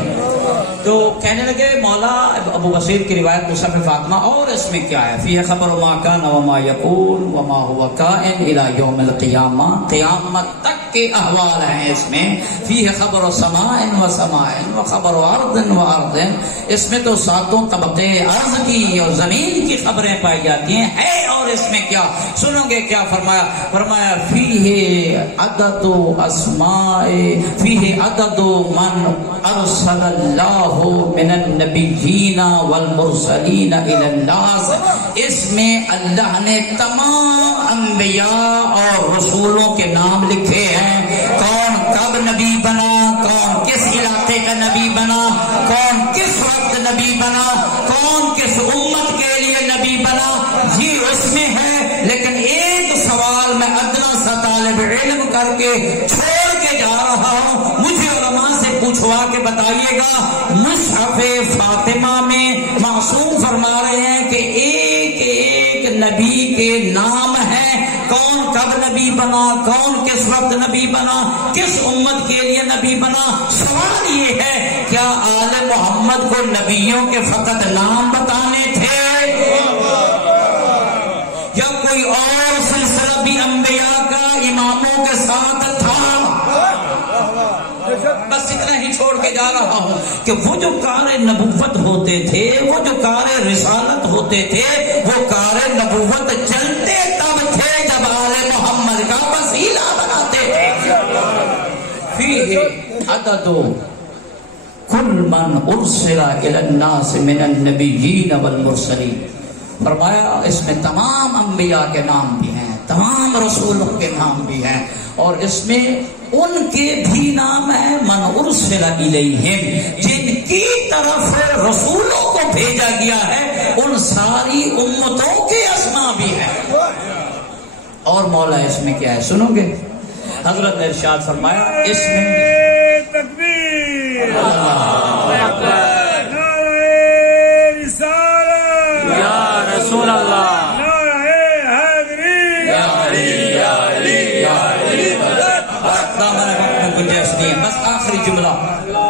تو کہنے لگے مولا ابو بصیر کی روایت مصحف فاطمہ، اور اس میں کیا ہے، فیہ خبر ما کان وما یکون وما هو کائن الی یوم القیامہ، قیامت تک کے احوال ہیں اس میں۔ فیہ خبر سماء و سماء و خبر ارض و ارض، اس میں تو ساتوں طبقے ارض کی اور زمین کی خبریں پائی جاتی ہیں۔ ہے اور اس میں کیا سنو گے کیا فرمایا، فرمایا فیہ عدد اسماء، فیہ عدد من ارسل اللہ من النبیین والمرسلین الی الناس، اس میں اللہ نے تمام انبیاء اور رسولوں کے نام لکھے ہیں، کون کب نبی بنا، کون کس علاقے کا نبی بنا، کون کس وقت نبی بنا، کون کس امت کے لیے نبی بنا، یہ اس میں ہے۔ لیکن ایک سوال میں ادنا سا طالب علم کر کے چھوڑ کے جا رہا ہوں، مجھے علماء سے پوچھوا کے بتائیے گا، مصحف فاطمہ میں معصوم فرما رہے ہیں کہ ایک ایک نبی کے نام ہیں، کون کب نبی بنا، کون کس وقت نبی بنا، کس امت کے لیے نبی بنا۔ سوال یہ ہے کیا آل محمد کو نبیوں کے فقط نام بتانے تھے یا کوئی اور سلسلہ بھی انبیاء کا اماموں کے ساتھ تھا؟ بس اتنا ہی چھوڑ کے جا رہا ہوں کہ وہ جو کار نبوت ہوتے تھے، وہ جو کار رسالت ہوتے تھے، وہ کار نبوت چلتے تب تھے جب آل محمد کا وسیلہ بناتے تھے۔ فیہ عدد کل من ارسل الی الناس من النبیین والمرسلین. فرمایا اس میں تمام انبیاء کے نام بھی ہیں، تمام رسولوں کے نام بھی ہیں، اور اس میں ان کے بھی نام ہیں من ارسل الیہم، جن کی طرف رسولوں کو بھیجا گیا ہے ان ساری امتوں کے اسماء بھی ہیں. اور مولا اس میں کیا ہے سنو گے؟ حضرت نے ارشاد فرمایا اس میں تکبیر، یا رسول اللہ، گنجائش نہیں ہے. بس آخری جملہ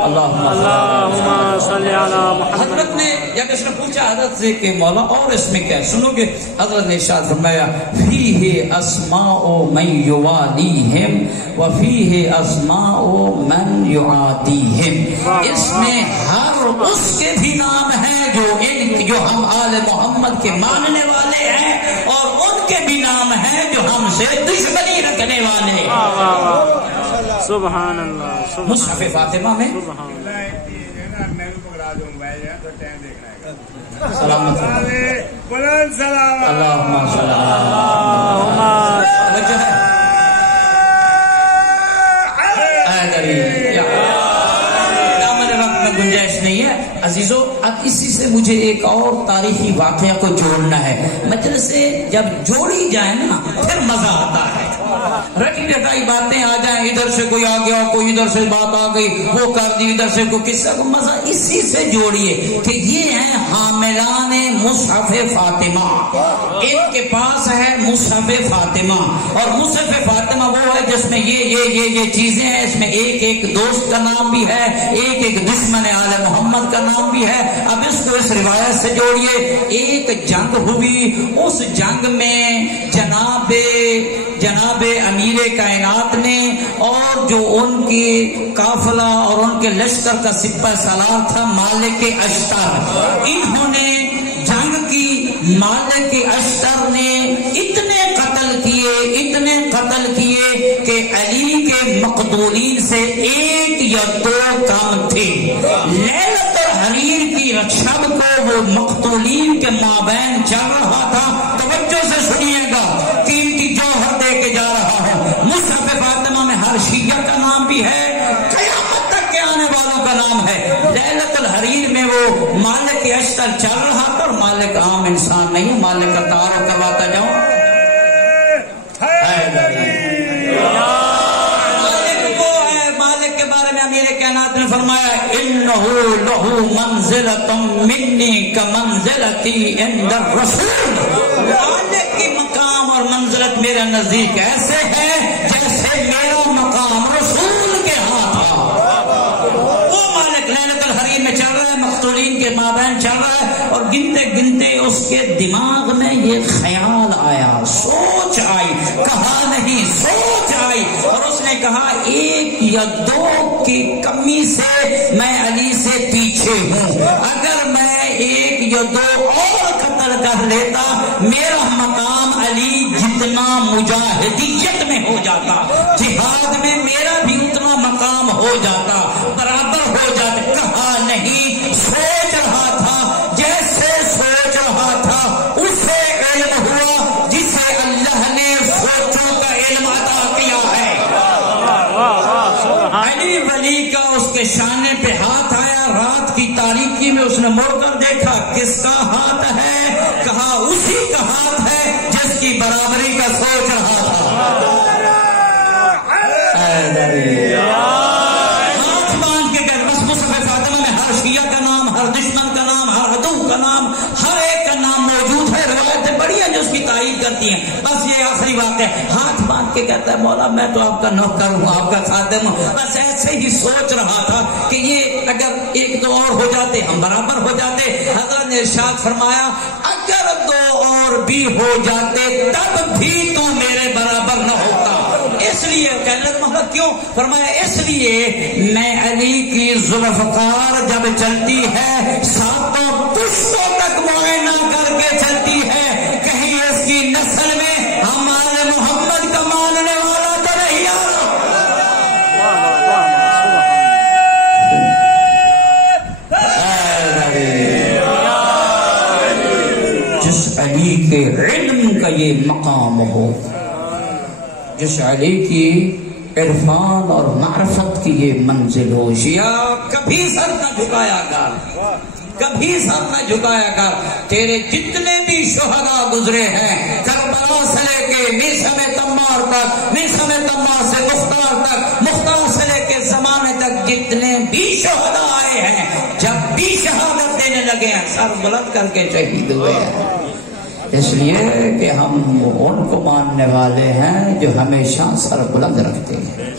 اللہم صلی علی محمد. حضرت نے جب اس نے پوچھا حضرت سے کہ مولا اور اس میں کیا ہے سنو گے؟ حضرت نے ارشاد فرمایا فیہ اسماء من یوالیہم وفیہ اسماء من یعادیہم. اس میں ہر اس کے بھی نام ہیں جو ہم آل محمد کے ماننے والے ہیں، اور ان کے بھی نام ہیں جو ہم سے دشمنی رکھنے والے. سبحان اللہ. مصحف فاطمہ میں سلامت بلند سلام. اللہم صلی گنجائش نہیں ہے عزیزو. اب اسی سے مجھے ایک اور تاریخی واقعہ کو جوڑنا ہے. مجلس سے جب جوڑی جائے نا پھر مزہ آتا ہے. رکھی رکھائی باتیں آ جائیں، ادھر سے کوئی آ گیا، کوئی ادھر سے بات آ گئی، وہ کر دی، ادھر سے کوئی قصہ کو مزہ اسی سے جوڑیے کہ یہ ہیں حاملان مصحف فاطمہ. ان کے پاس ہے مصحف فاطمہ، اور مصحف فاطمہ وہ ہے جس میں یہ چیزیں ہیں. اس میں ایک دوست کا نام بھی ہے، ایک دشمن آل محمد کا نام بھی ہے. اب اس کو اس روایت سے جوڑیے. ایک جنگ ہوئی، اس جنگ میں جناب امیر کائنات نے اور جو ان کی قافلہ اور ان کے لشکر کا سپہ سالار تھا مالک اشتر، انہوں نے جنگ کی. مالک اشتر نے اتنے قتل کیے کہ علی کے مقتولین سے ایک یا دو کم تھے. لیلۃ الحریر کی شب کو وہ مقتولین کے مابین چل رہا تھا. توجہ سے سنیے گا، قیمتی جوہر دے کے جا رہا ہوں. مصحف فاطمہ میں ہر شیعہ کا نام بھی ہے، قیامت تک کے آنے والوں کا نام ہے. لیلۃ الحریر میں وہ مالک اشتر چل رہا تھا، اور مالک عام انسان نہیں ہے. مالک کا تعارف کرواتا جاؤں. مالک کے بارے میں امیر کائنات نے فرمایا انہو لہو منزلۃ منی کمنزلتی عند الرسول. مالک کی مقام اور منزلت میرے نزدیک ایسے ہے جیسے میرا مقام رسول کے ہاں تھا. وہ مالک لیلۃ الحریر میں چل رہا ہے، مقتولین کے مابین چل رہا ہے، اور گنتے گنتے اس کے دماغ میں یہ خیال آیا، سوچ آئی، کہا نہیں سوچ آئی، اور اس نے کہا ایک یا دو کی کمی سے میں علی سے پیچھے ہوں. اگر میں ایک یا دو اور قتل کر لیتا میرا مقام علی جتنا مجاہدیت میں ہو جاتا، جہاد میں میرا بھی اتنا مقام ہو جاتا، برابر ہو جاتا. کہا نہیں، سوچ رہا تھا، جیسے سوچ رہا تھا اسے علم ہوا جسے اللہ نے سوچوں کا علم عطا کیا ہے. علی ولی کا اس کے شانے پہ ہاتھ آیا. رات کی تاریکی میں اس نے مڑ کر دیکھا، کس کا ہاتھ ہے؟ کہا اسی کا ہاتھ ہے جس کی برابری کا سوچ رہا تھا. ہاتھ باندھ کے گئے. بس مصحف فاطمہ میں ہر شیعہ کا نام، ہر دشمن کا نام، ہر عدو کا نام، ہر ایک کا نام موجود ہے. روایتیں بڑی ہیں جو اس کی تائید کرتی ہیں. بس یہ آخری بات ہے. ہاتھ باندھ کے کہتا ہے مولا میں تو آپ کا نوکر ہوں، آپ کا خادم ہوں. بس ایسے ہی سوچ رہا تھا کہ یہ اگر ایک دو اور ہو جاتے ہم برابر ہو جاتے. حضرت نے ارشاد فرمایا اگر دو اور بھی ہو جاتے تب بھی تو میرے برابر نہ ہوتا. اس لیے محمد کیوں فرمایا؟ اس لیے میں علی کی ذوالفقار جب چلتی ہے ساتوں پشتوں تک معائنہ کر کے چلتی ہے، کہیں اس کی نسل میں ہمارے محمد کا ماننے والا تو نہیں آ رہا. کے علم کا یہ مقام ہو، جس علی کی عرفان اور معرفت کی یہ منزل ہو۔ شیعہ کبھی سر نہ جھکایا کر، کبھی سر نہ جھکایا کر۔ تیرے جتنے بھی شہداء گزرے ہیں کربلا سے لے کے میثم تمار تک، میثم تمار سے مختار تک، مختار سے لے کے زمانے تک جتنے بھی شہداء آئے ہیں، جب بھی شہادت دینے لگے ہیں سر بلند کر کے شہید ہوئے ہیں۔ اس لیے کہ ہم ان کو ماننے والے ہیں جو ہمیشہ سر بلند رکھتے ہیں،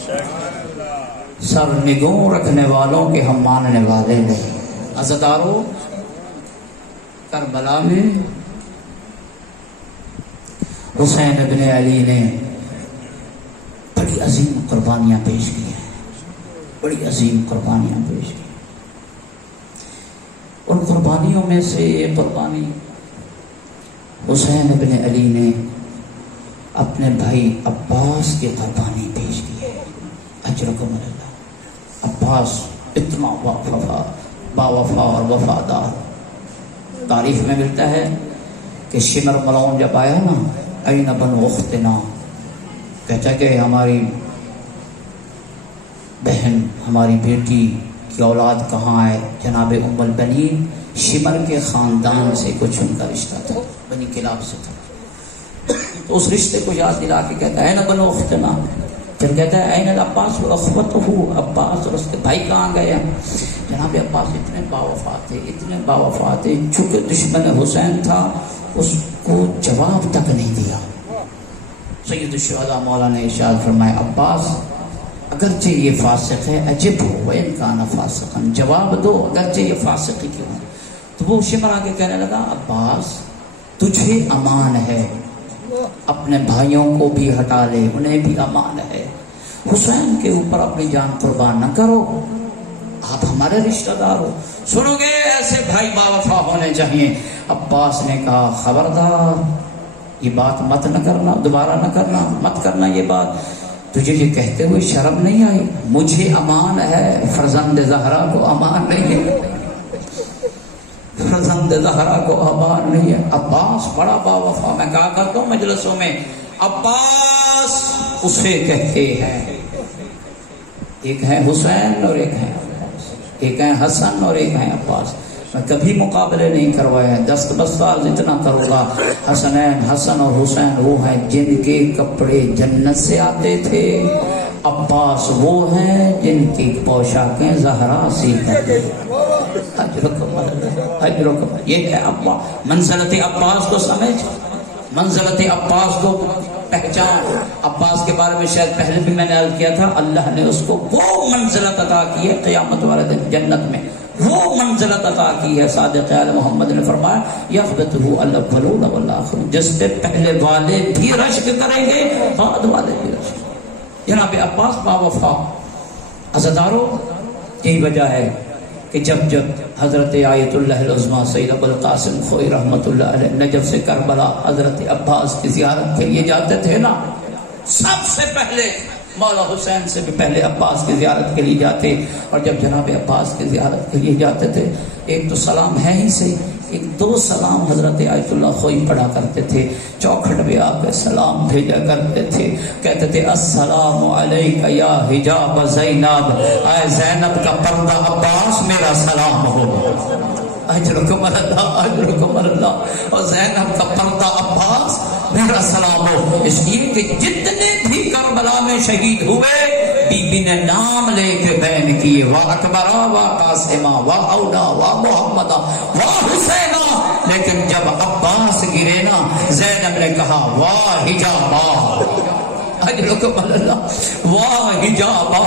سر نگوں رکھنے والوں کے ہم ماننے والے نہیں۔ عزادارو، کربلا میں حسین ابن علی نے بڑی عظیم قربانیاں پیش کی ہیں، بڑی عظیم قربانیاں پیش کی۔ ان قربانیوں میں سے یہ قربانی حسین ابن علی نے اپنے بھائی عباس کی قربانی پیش کی ہے۔ اجرکم اللہ۔ عباس اتنا با وفا اور وفادار، تاریخ میں ملتا ہے کہ شمر ملعون جب آیا نا، این بنو اختنا، کہتا کہ ہماری بہن، ہماری بیٹی کی اولاد کہاں ہے؟ جناب ام البنین شمر کے خاندان سے کچھ ان کا رشتہ تھا، بنی کلاب سے تھا۔ تو اس رشتے کو یاد دلا کے کہتا ہے این بنو اختنا، پھر کہتا ہے این العباس واخوتہ، عباس اور اس کے بھائی کہاں گئے ہیں؟ جناب عباس اتنے باوفا تھے، اتنے باوفا تھے، چونکہ دشمن حسین تھا اس کو جواب تک نہیں دیا۔ سید الشہداء مولا نے ارشاد فرمایا عباس اگرچہ یہ فاسق ہے، عجب ہو وَإِنْ كَانَ فَاسِقًا، جواب دو اگرچہ یہ فاسق ہی کیوں ہے۔ تو وہ شمر آگے کہنے لگا عباس تجھے امان ہے، اپنے بھائیوں کو بھی ہٹا لے، انہیں بھی امان ہے، حسین کے اوپر اپنی جان قربان نہ کرو، آپ ہمارے رشتہ دار ہو، سنو گے ایسے بھائی باوفا ہونے چاہیے۔ عباس نے کہا خبردار یہ بات مت نہ کرنا، دوبارہ نہ کرنا، مت کرنا یہ بات، تجھے یہ کہتے ہوئے شرم نہیں آئی؟ مجھے امان ہے، فرزند زہرا کو امان نہیں ہے، فرزند زہرا کو امان نہیں ہے۔ عباس بڑا باوفا، میں کہا کرتا ہوں مجلسوں میں، عباس اسے کہتے ہیں، ایک ہے حسین اور ایک ہے عباس، ایک ہے حسن اور ایک ہے عباس۔ میں کبھی مقابلے نہیں کروائے، دست بستار اتنا کروں گا، حسنین، حسن اور حسین وہ ہیں جن کے کپڑے جنت سے آتے تھے، عباس وہ ہیں جن کی پوشاکیں زہرا سی کرتے۔ اجرکم اللہ، اجرکم۔ یہ ہے عباس، منزلت عباس کو سمجھ، منزلت عباس کو پہچان۔ عباس کے بارے میں شاید پہلے بھی میں نے عرض کیا تھا، اللہ نے اس کو وہ منزلت عطا کی ہے قیامت والے دن جنت میں، وہ منزلت عطا کی ہے۔ صادق عالم محمد نے فرمایا یغبطہ الاولون والآخرون، جس سے پہلے والے بھی رشک کریں گے بعد والے بھی رشک۔ جناب عباس باوفا۔ عزادارو، یہی وجہ ہے کہ جب حضرت آیت اللہ العظمیٰ سید ابو القاسم خوئی رحمت اللہ علیہ نجف سے کربلا حضرت عباس کی زیارت کے لیے جاتے تھے نا، سب سے پہلے مولا حسین سے بھی پہلے عباس کی زیارت کے لیے جاتے، اور جب جناب عباس کی زیارت کے لیے جاتے تھے ایک تو سلام ہے ہی سے، ایک دو سلام حضرت آیت اللہ خوئی پڑھا کرتے تھے، چوکھٹ میں آ کے سلام بھیجا کرتے تھے، کہتے تھے السلام علیک یا حجاب زینب، اے زینب کا پردہ عباس میرا سلام ہو۔ اجرکم اللہ، اجرکم اللہ۔ اور زینب کا پردہ عباس میرا سلام ہو، اس لیے کہ جتنے بھی کربلا میں شہید ہوئے بی بی نے نام لے کے بیان کیے، وا اکبرا وا قاسمہ وا اولا وا محمدہ وا حسینہ، لیکن جب عباس گرے نا زینب نے کہا وا حجابا، اجرکم اللہ، وا حجابا۔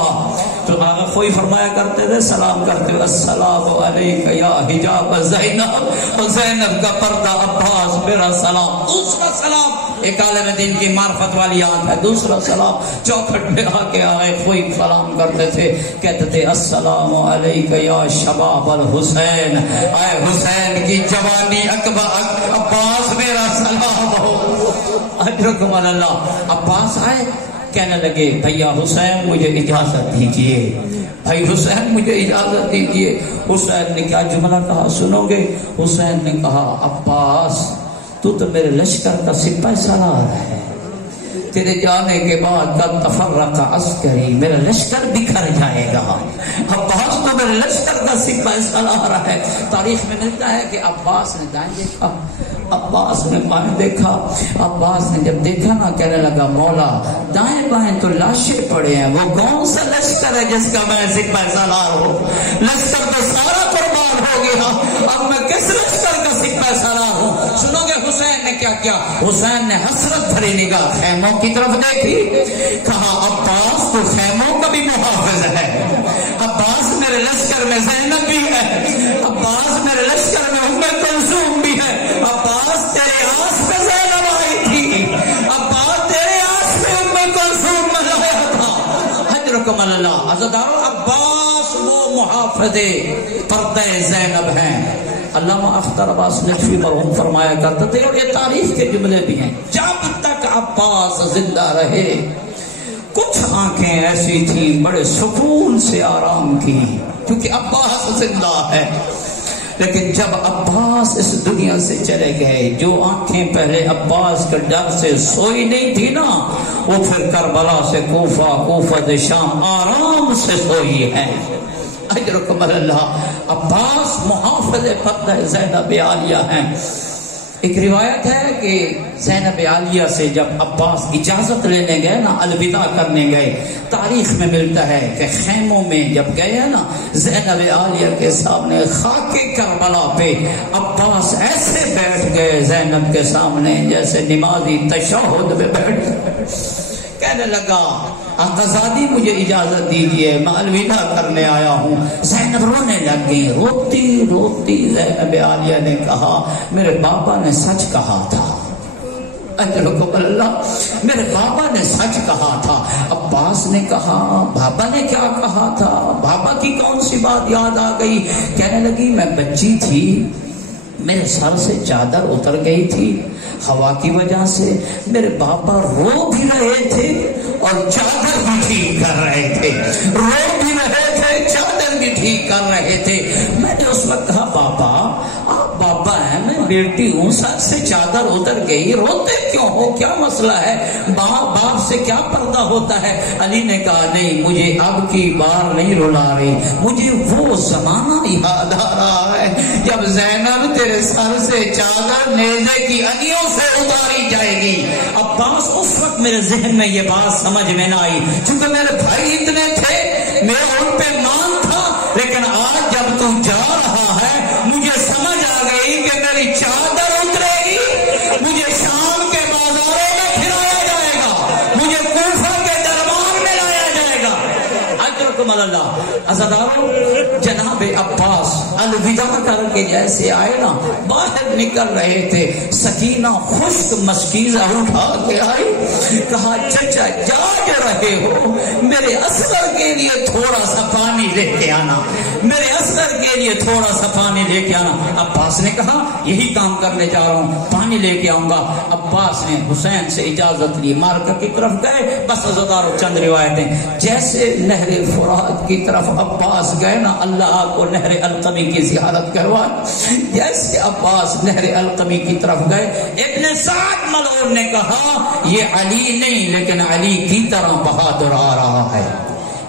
تو آقا کوئی فرمایا کرتے تھے سلام کرتے ہوئے السلام علیک یا حجاب زینب، اور زینب کا پردہ عباس میرا سلام۔ دوسرا سلام ایک عالم دین کی معرفت والی آنکھ ہے، دوسرا سلام چوکھٹ پہ آ کے آئے کوئی سلام کرتے تھے، کہتے تھے السلام علیک یا شباب الحسین، اے حسین کی جوانی عباس میرا سلام ہو۔ اجرکم اللہ۔ عباس آئے، کہنے لگے بھیا حسین مجھے اجازت دیجئے، بھائی حسین مجھے اجازت دیجئے۔ حسین نے کیا جملہ کہا سنو گے؟ حسین نے کہا عباس تو میرے لشکر کا سپاہی سالار ہے، تیرے جانے کے بعد قد تفرق عسکری، میرا لشکر بکھر جائے گا۔ عباس تو میرے لشکر کا سپاہی سالار ہے۔ تاریخ میں ملتا ہے کہ عباس نے دائیں دیکھا، عباس نے بائیں دیکھا، عباس نے جب دیکھا نا کہنے لگا مولا دائیں بائیں تو لاشیں پڑے ہیں، وہ کون سا لشکر ہے جس کا میں سپاہی سالار ہوں؟ لشکر تو سارا قربان ہو گیا، اب میں کس لشکر کا سپاہی سالار ہوں؟ سنو گے حسین نے کیا کیا؟ حسین نے حسرت بھری نگاہ خیموں کی طرف دیکھی، کہا عباس تو خیموں کا بھی محافظ ہے، عباس میرے لشکر میں زینب بھی ہے، عباس میرے لشکر میں ام کلثوم بھی ہے، عباس تیرے آس پہ زینب آئی تھی، عباس تیرے آس پہ ام کلثوم میں لایا تھا۔ حجرکم اللہ عزدارو، عباس وہ محافظ پردہ زینب ہیں۔ علامہ اختر عباس نجفی مرحوم فرمایا کرتے تھے، اور یہ تاریخ کے جملے بھی ہیں، جب تک عباس زندہ رہے کچھ آنکھیں ایسی تھیں بڑے سکون سے آرام کی، کیونکہ عباس زندہ ہے۔ لیکن جب عباس اس دنیا سے چلے گئے، جو آنکھیں پہلے عباس کے ڈر سے سوئی نہیں تھی نا، وہ پھر کربلا سے کوفہ، کوفہ سے شام آرام سے سوئی ہے۔ اجرکم اللہ۔ عباس محافظ پردہ زینب عالیہ ہیں۔ ایک روایت ہے کہ زینب عالیہ سے جب عباس اجازت لینے گئے نا، الوداع کرنے گئے، تاریخ میں ملتا ہے کہ خیموں میں جب گئے نا زینب عالیہ کے سامنے خاک کربلا پہ عباس ایسے بیٹھ گئے زینب کے سامنے جیسے نمازی تشہد میں بیٹھ، کہنے لگا آقازادی مجھے اجازت دیجئے، میں الوداع کرنے آیا ہوں۔ زینب رونے لگ گئی، روتی روتی زینب عالیہ نے کہا میرے بابا نے سچ کہا تھا، اجرکم اللہ، میرے بابا نے سچ کہا تھا۔ عباس نے کہا بابا نے کیا کہا تھا؟ بابا کی کون سی بات یاد آ گئی؟ کہنے لگی میں بچی تھی، میرے سر سے چادر اتر گئی تھی ہوا کی وجہ سے، میرے بابا رو بھی رہے تھے اور چادر بھی ٹھیک کر رہے تھے، رو بھی رہے تھے چادر بھی ٹھیک کر رہے تھے۔ میں نے اس وقت کہا بابا آپ بابا ہیں، میں بیٹی ہوں، سر سے چادر اتر گئی، روتے کیوں ہو؟ کیا مسئلہ ہے؟ باپ سے کیا پردہ ہوتا ہے؟ علی نے کہا نہیں، مجھے اب کی بار نہیں رلا رہی، مجھے وہ زمانہ یاد آ رہا ہے جب زینب تیرے سر سے چادر نیزے کی انیوں سے اتاری جائے گی۔ عباس اس وقت میرے ذہن میں یہ بات سمجھ میں نہ آئی، چونکہ میرے بھائی اتنے تھے، میرا ان پہ مان تھا، لیکن آج جب تو جا رہا ہے مجھے سمجھ آ گئی کہ میری چادر اترے گی، مجھے شام کے بازاروں میں پھرایا جائے گا، مجھے کوفہ کے دربار میں لایا جائے گا۔ اجرکم اللہ عزدارو، جناب عباس الوداع کر کے جیسے آئے نا، باہر نکل رہے تھے، سکینہ خشک مشکیزہ اٹھا کے آئی، کہا چچا جاگ رہے ہو، میرے اصغر کے لیے تھوڑا سا پانی لے کے آنا، میرے اصغر کے لیے تھوڑا سا پانی لے کے آنا۔ عباس نے کہا یہی کام کرنے جا رہا ہوں، پانی لے کے آؤں گا۔ عباس نے حسین سے اجازت لی، مارکا کی طرف گئے۔ بس عزادارو چند روایتیں، جیسے نہر فرات کی طرف عباس گئے نا، اللہ کو نہر القمی کی زیارت کروا، جیسے عباس نہر القمی کی طرف گئے، ابن سعد ملعون نے کہا یہ علی نہیں لیکن علی کی طرح بہادر آ رہا ہے۔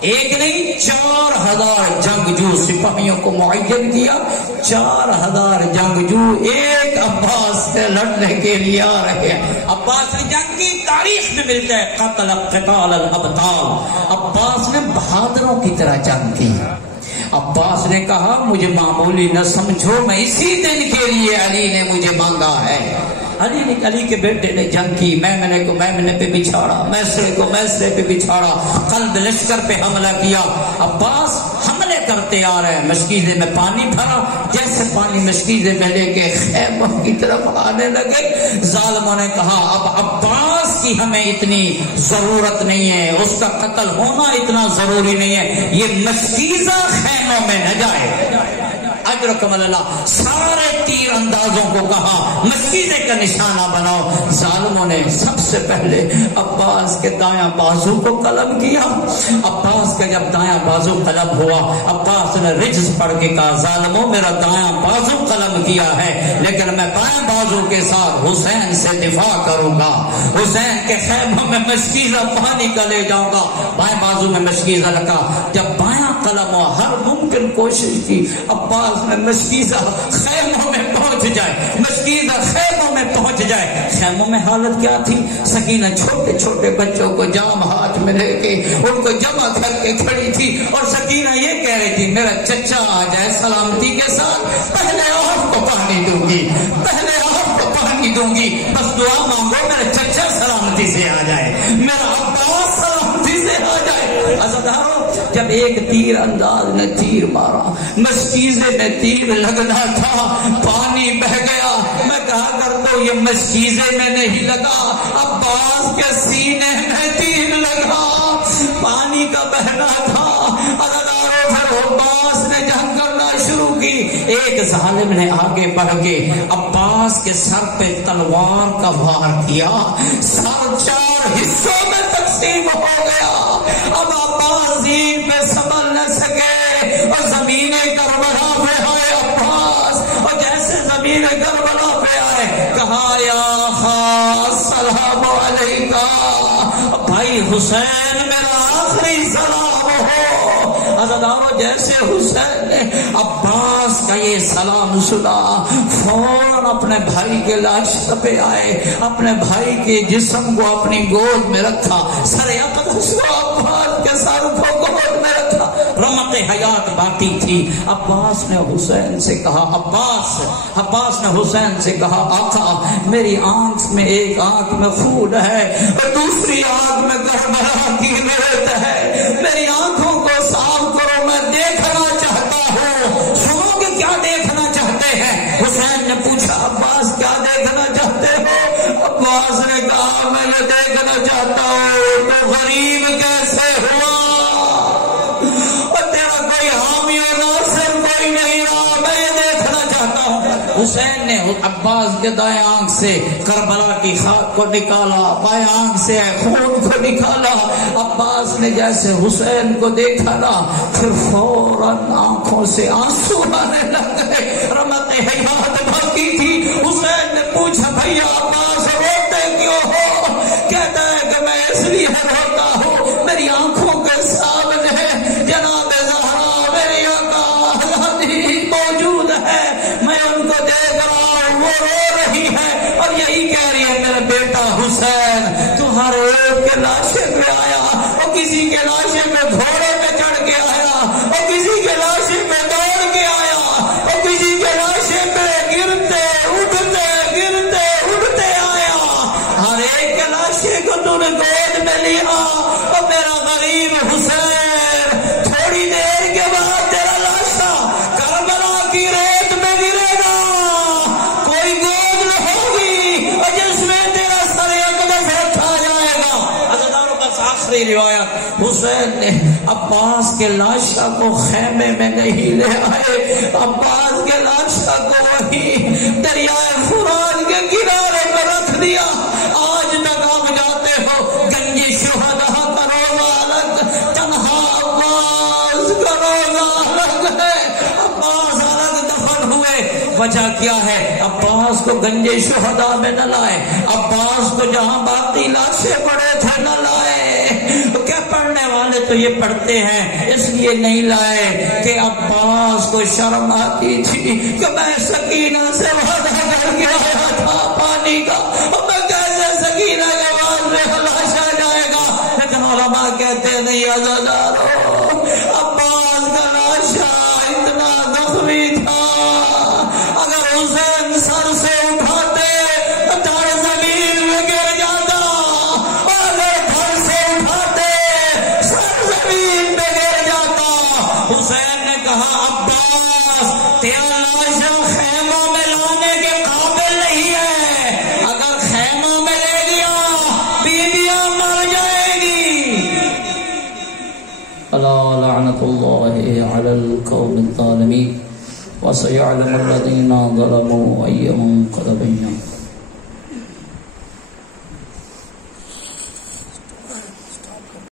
ایک نہیں 4000 جنگجو سپاہیوں کو معین کیا، 4000 جنگجو ایک عباس سے لڑنے کے لیے آ رہے ہیں۔ عباس نے جنگ کی، تاریخ میں ملتا ہے قتل قتال الابطال، عباس نے بہادروں کی طرح جنگ کی۔ عباس نے کہا مجھے معمولی نہ سمجھو، میں اسی دن کے لیے علی نے مجھے مانگا ہے۔ علی کے بیٹے نے جنگ کی، میمنے کو میمنے پہ بچھاڑا، میسرے کو میسرے پہ بچھاڑا، قلب لشکر پہ حملہ کیا۔ عباس حملے کرتے آ رہے ہیں، مشکیزے میں پانی بھرا، جیسے پانی مشکیزے میں لے کے خیمہ کی طرف آنے لگے، ظالموں نے کہا اب عباس کی ہمیں اتنی ضرورت نہیں ہے، اس کا قتل ہونا اتنا ضروری نہیں ہے، یہ مشکیزہ خیموں میں نہ جائے۔ اجرکم اللہ، سارے تیر اندازوں کو کہا مشکیزے کا نشانہ بناؤ۔ ظالموں نے سب سے پہلے عباس کے دایاں بازو کو قلم کیا۔ عباس کا جب دایاں بازو قلم ہوا، عباس نے رجز پڑھ کے کہا ظالموں میرا دایاں بازو قلم کیا ہے، لیکن میں بائیں بازو کے ساتھ حسین سے دفاع کروں گا، حسین کے خیموں میں مشکیزہ پانی کا لے جاؤں گا۔ بائیں بازو میں مشکیزہ رکھا، جب بایاں قلم ہوا ہر ممکن کوشش کی عباس میں مشکیزہ خیموں میں پہنچ جائے، مشکیزہ خیموں میں پہنچ جائے۔ خیموں میں حالت کیا تھی؟ سکینہ چھوٹے چھوٹے بچوں کو جام ہاتھ میں لے کے ان کو جمع کر کے کھڑی تھی، اور سکینہ یہ کہہ رہی تھی میرا چچا آ جائے سلامتی کے ساتھ، پہلے آپ کو پانی دوں گی، پہلے آپ کو پانی دوں گی، بس دعا مانگو میرا چچا سلامتی سے آ جائے، میرا عباس سلامتی سے آ جائے۔ عزیزانو جب ایک تیر انداز نے تیر مارا، مشکیزے میں تیر لگنا تھا، پانی بہ گیا۔ میں کہا کرتا ہوں یہ مشکیزے میں نہیں لگا، عباس کے سینے میں تیر لگا، پانی کا بہنا تھا۔ پھر عباس نے جنگ کرنا شروع کی۔ ایک ظالم نے آگے بڑھ کے عباس کے سر پہ تلوار کا وار کیا، سر 4 حصوں میں تقسیم ہو گیا۔ اب عباس زین پہ سنبھل نہ سکے اور زمین کربلا پہ آئے عباس، اور جیسے زمین کربلا پہ آئے کہا یا خاص سلام علیکہ، بھائی حسین میرا آخری سلام ہو۔ عزیزانو جیسے حسین نے عباس کا یہ سلام سنا، فوراً اپنے بھائی کے لاش پہ آئے، اپنے بھائی کے جسم کو اپنی گود میں رکھا، سر اقدس کو عباس کے سر کو گود میں رکھا، رمق حیات باقی تھی۔ عباس نے حسین سے کہا عباس نے حسین سے کہا آقا میری آنکھ میں ایک آنکھ میں خون ہے اور دوسری آنکھ میں کربلا کی ریت ہے، میری آنکھوں کو صاف کرو، میں دیکھنا چاہتا ہوں۔ سنو کہ کیا دیکھنا چاہتے ہیں؟ حسین نے پوچھا عباس کیا دیکھنا چاہتے ہو؟ عباس نے کہا میں یہ دیکھنا چاہتا ہوں تو غریب کیسے ہوا اور تیرا کوئی حامی و ناصر کوئی نہیں رہا، میں یہ دیکھنا چاہتا ہوں۔ حسین نے عباس کے دائیں آنکھ سے کربلا کی خاک کو نکالا، بائیں آنکھ سے خون کو نکالا۔ عباس نے جیسے حسین کو دیکھا نا، پھر فوراً آنکھوں سے آنسو آنے لگ گئے، رمق حیات باقی تھی۔ حسین نے پوچھا بھیا عباس روتے کیوں ہو؟ کہتا ہے کہ میں اس لیے روتا ہوں میری آنکھوں کے سامنے جناب زہرا میری آقا موجود ہے، میں ان کو دیکھ رہا ہوں، وہ رو رہی ہے اور یہی کہہ رہی ہے میرا بیٹا حسین تو ہر ایک کے لاشے پہ آیا، اور کسی کے لاشے پہ گھوڑے پہ چڑھ کے آیا، اور کسی کے لاشے پہ دوڑ کے آیا، اور کسی کے لاشے پہ گرتے اٹھتے آیا، ہر ایک کے لاشے کو تو نے گود میں لیا۔ اور میرا غریب حسین تھوڑی دیر کے بعد تیرا لاشا کربلا کی ریت میں گرے گا، کوئی گود نہ ہوگی اور جس میں تیرا سر اقدس رکھا جائے گا۔ عزیزانو بس آخری روایت، حسین نے عباس کے لاشا کو خیمے میں نہیں لے آئے، عباس کے لاشا کو وہی دریائے فرات کے کنارے پر رکھ دیا۔ آج تک آپ جاتے ہو گنج شہداء کا روزہ الگ، تنہا عباس کا روزہ الگ ہے، عباس الگ دفن ہوئے۔ وجہ کیا ہے؟ عباس کو گنج شہداء میں نہ لائے، عباس کو جہاں باقی لاشیں پڑے تھے نہ لائے۔ کیا پڑھنے والے تو یہ پڑھتے ہیں اس لیے نہیں لائے کہ عباس کو شرم آتی تھی کہ میں سکینہ سے وعدہ کر کے آیا تھا پانی کا، اور میں کیسے سکینہ کے بعد میں لاشا جائے گا۔ لیکن علماء کہتے نہیں عزیزانو عباس کا لاشا اتنا زخمی تھا، اگر حسین سر سے اٹھاتے دھڑ زمین میں گر جاتا، اور اگر دھڑ سے اٹھاتے سر زمین میں گر جاتا۔ حسین نے کہا عباس تیرا لاشا خیموں میں لانے کے قابل نہیں ہے، اگر خیموں میں لے لیا بیویاں مر جائے گی۔ الا لعنت اللہ علی القوم الظالمین۔ وسيعلم الذين ظلموا أي منقلب ينقلبون.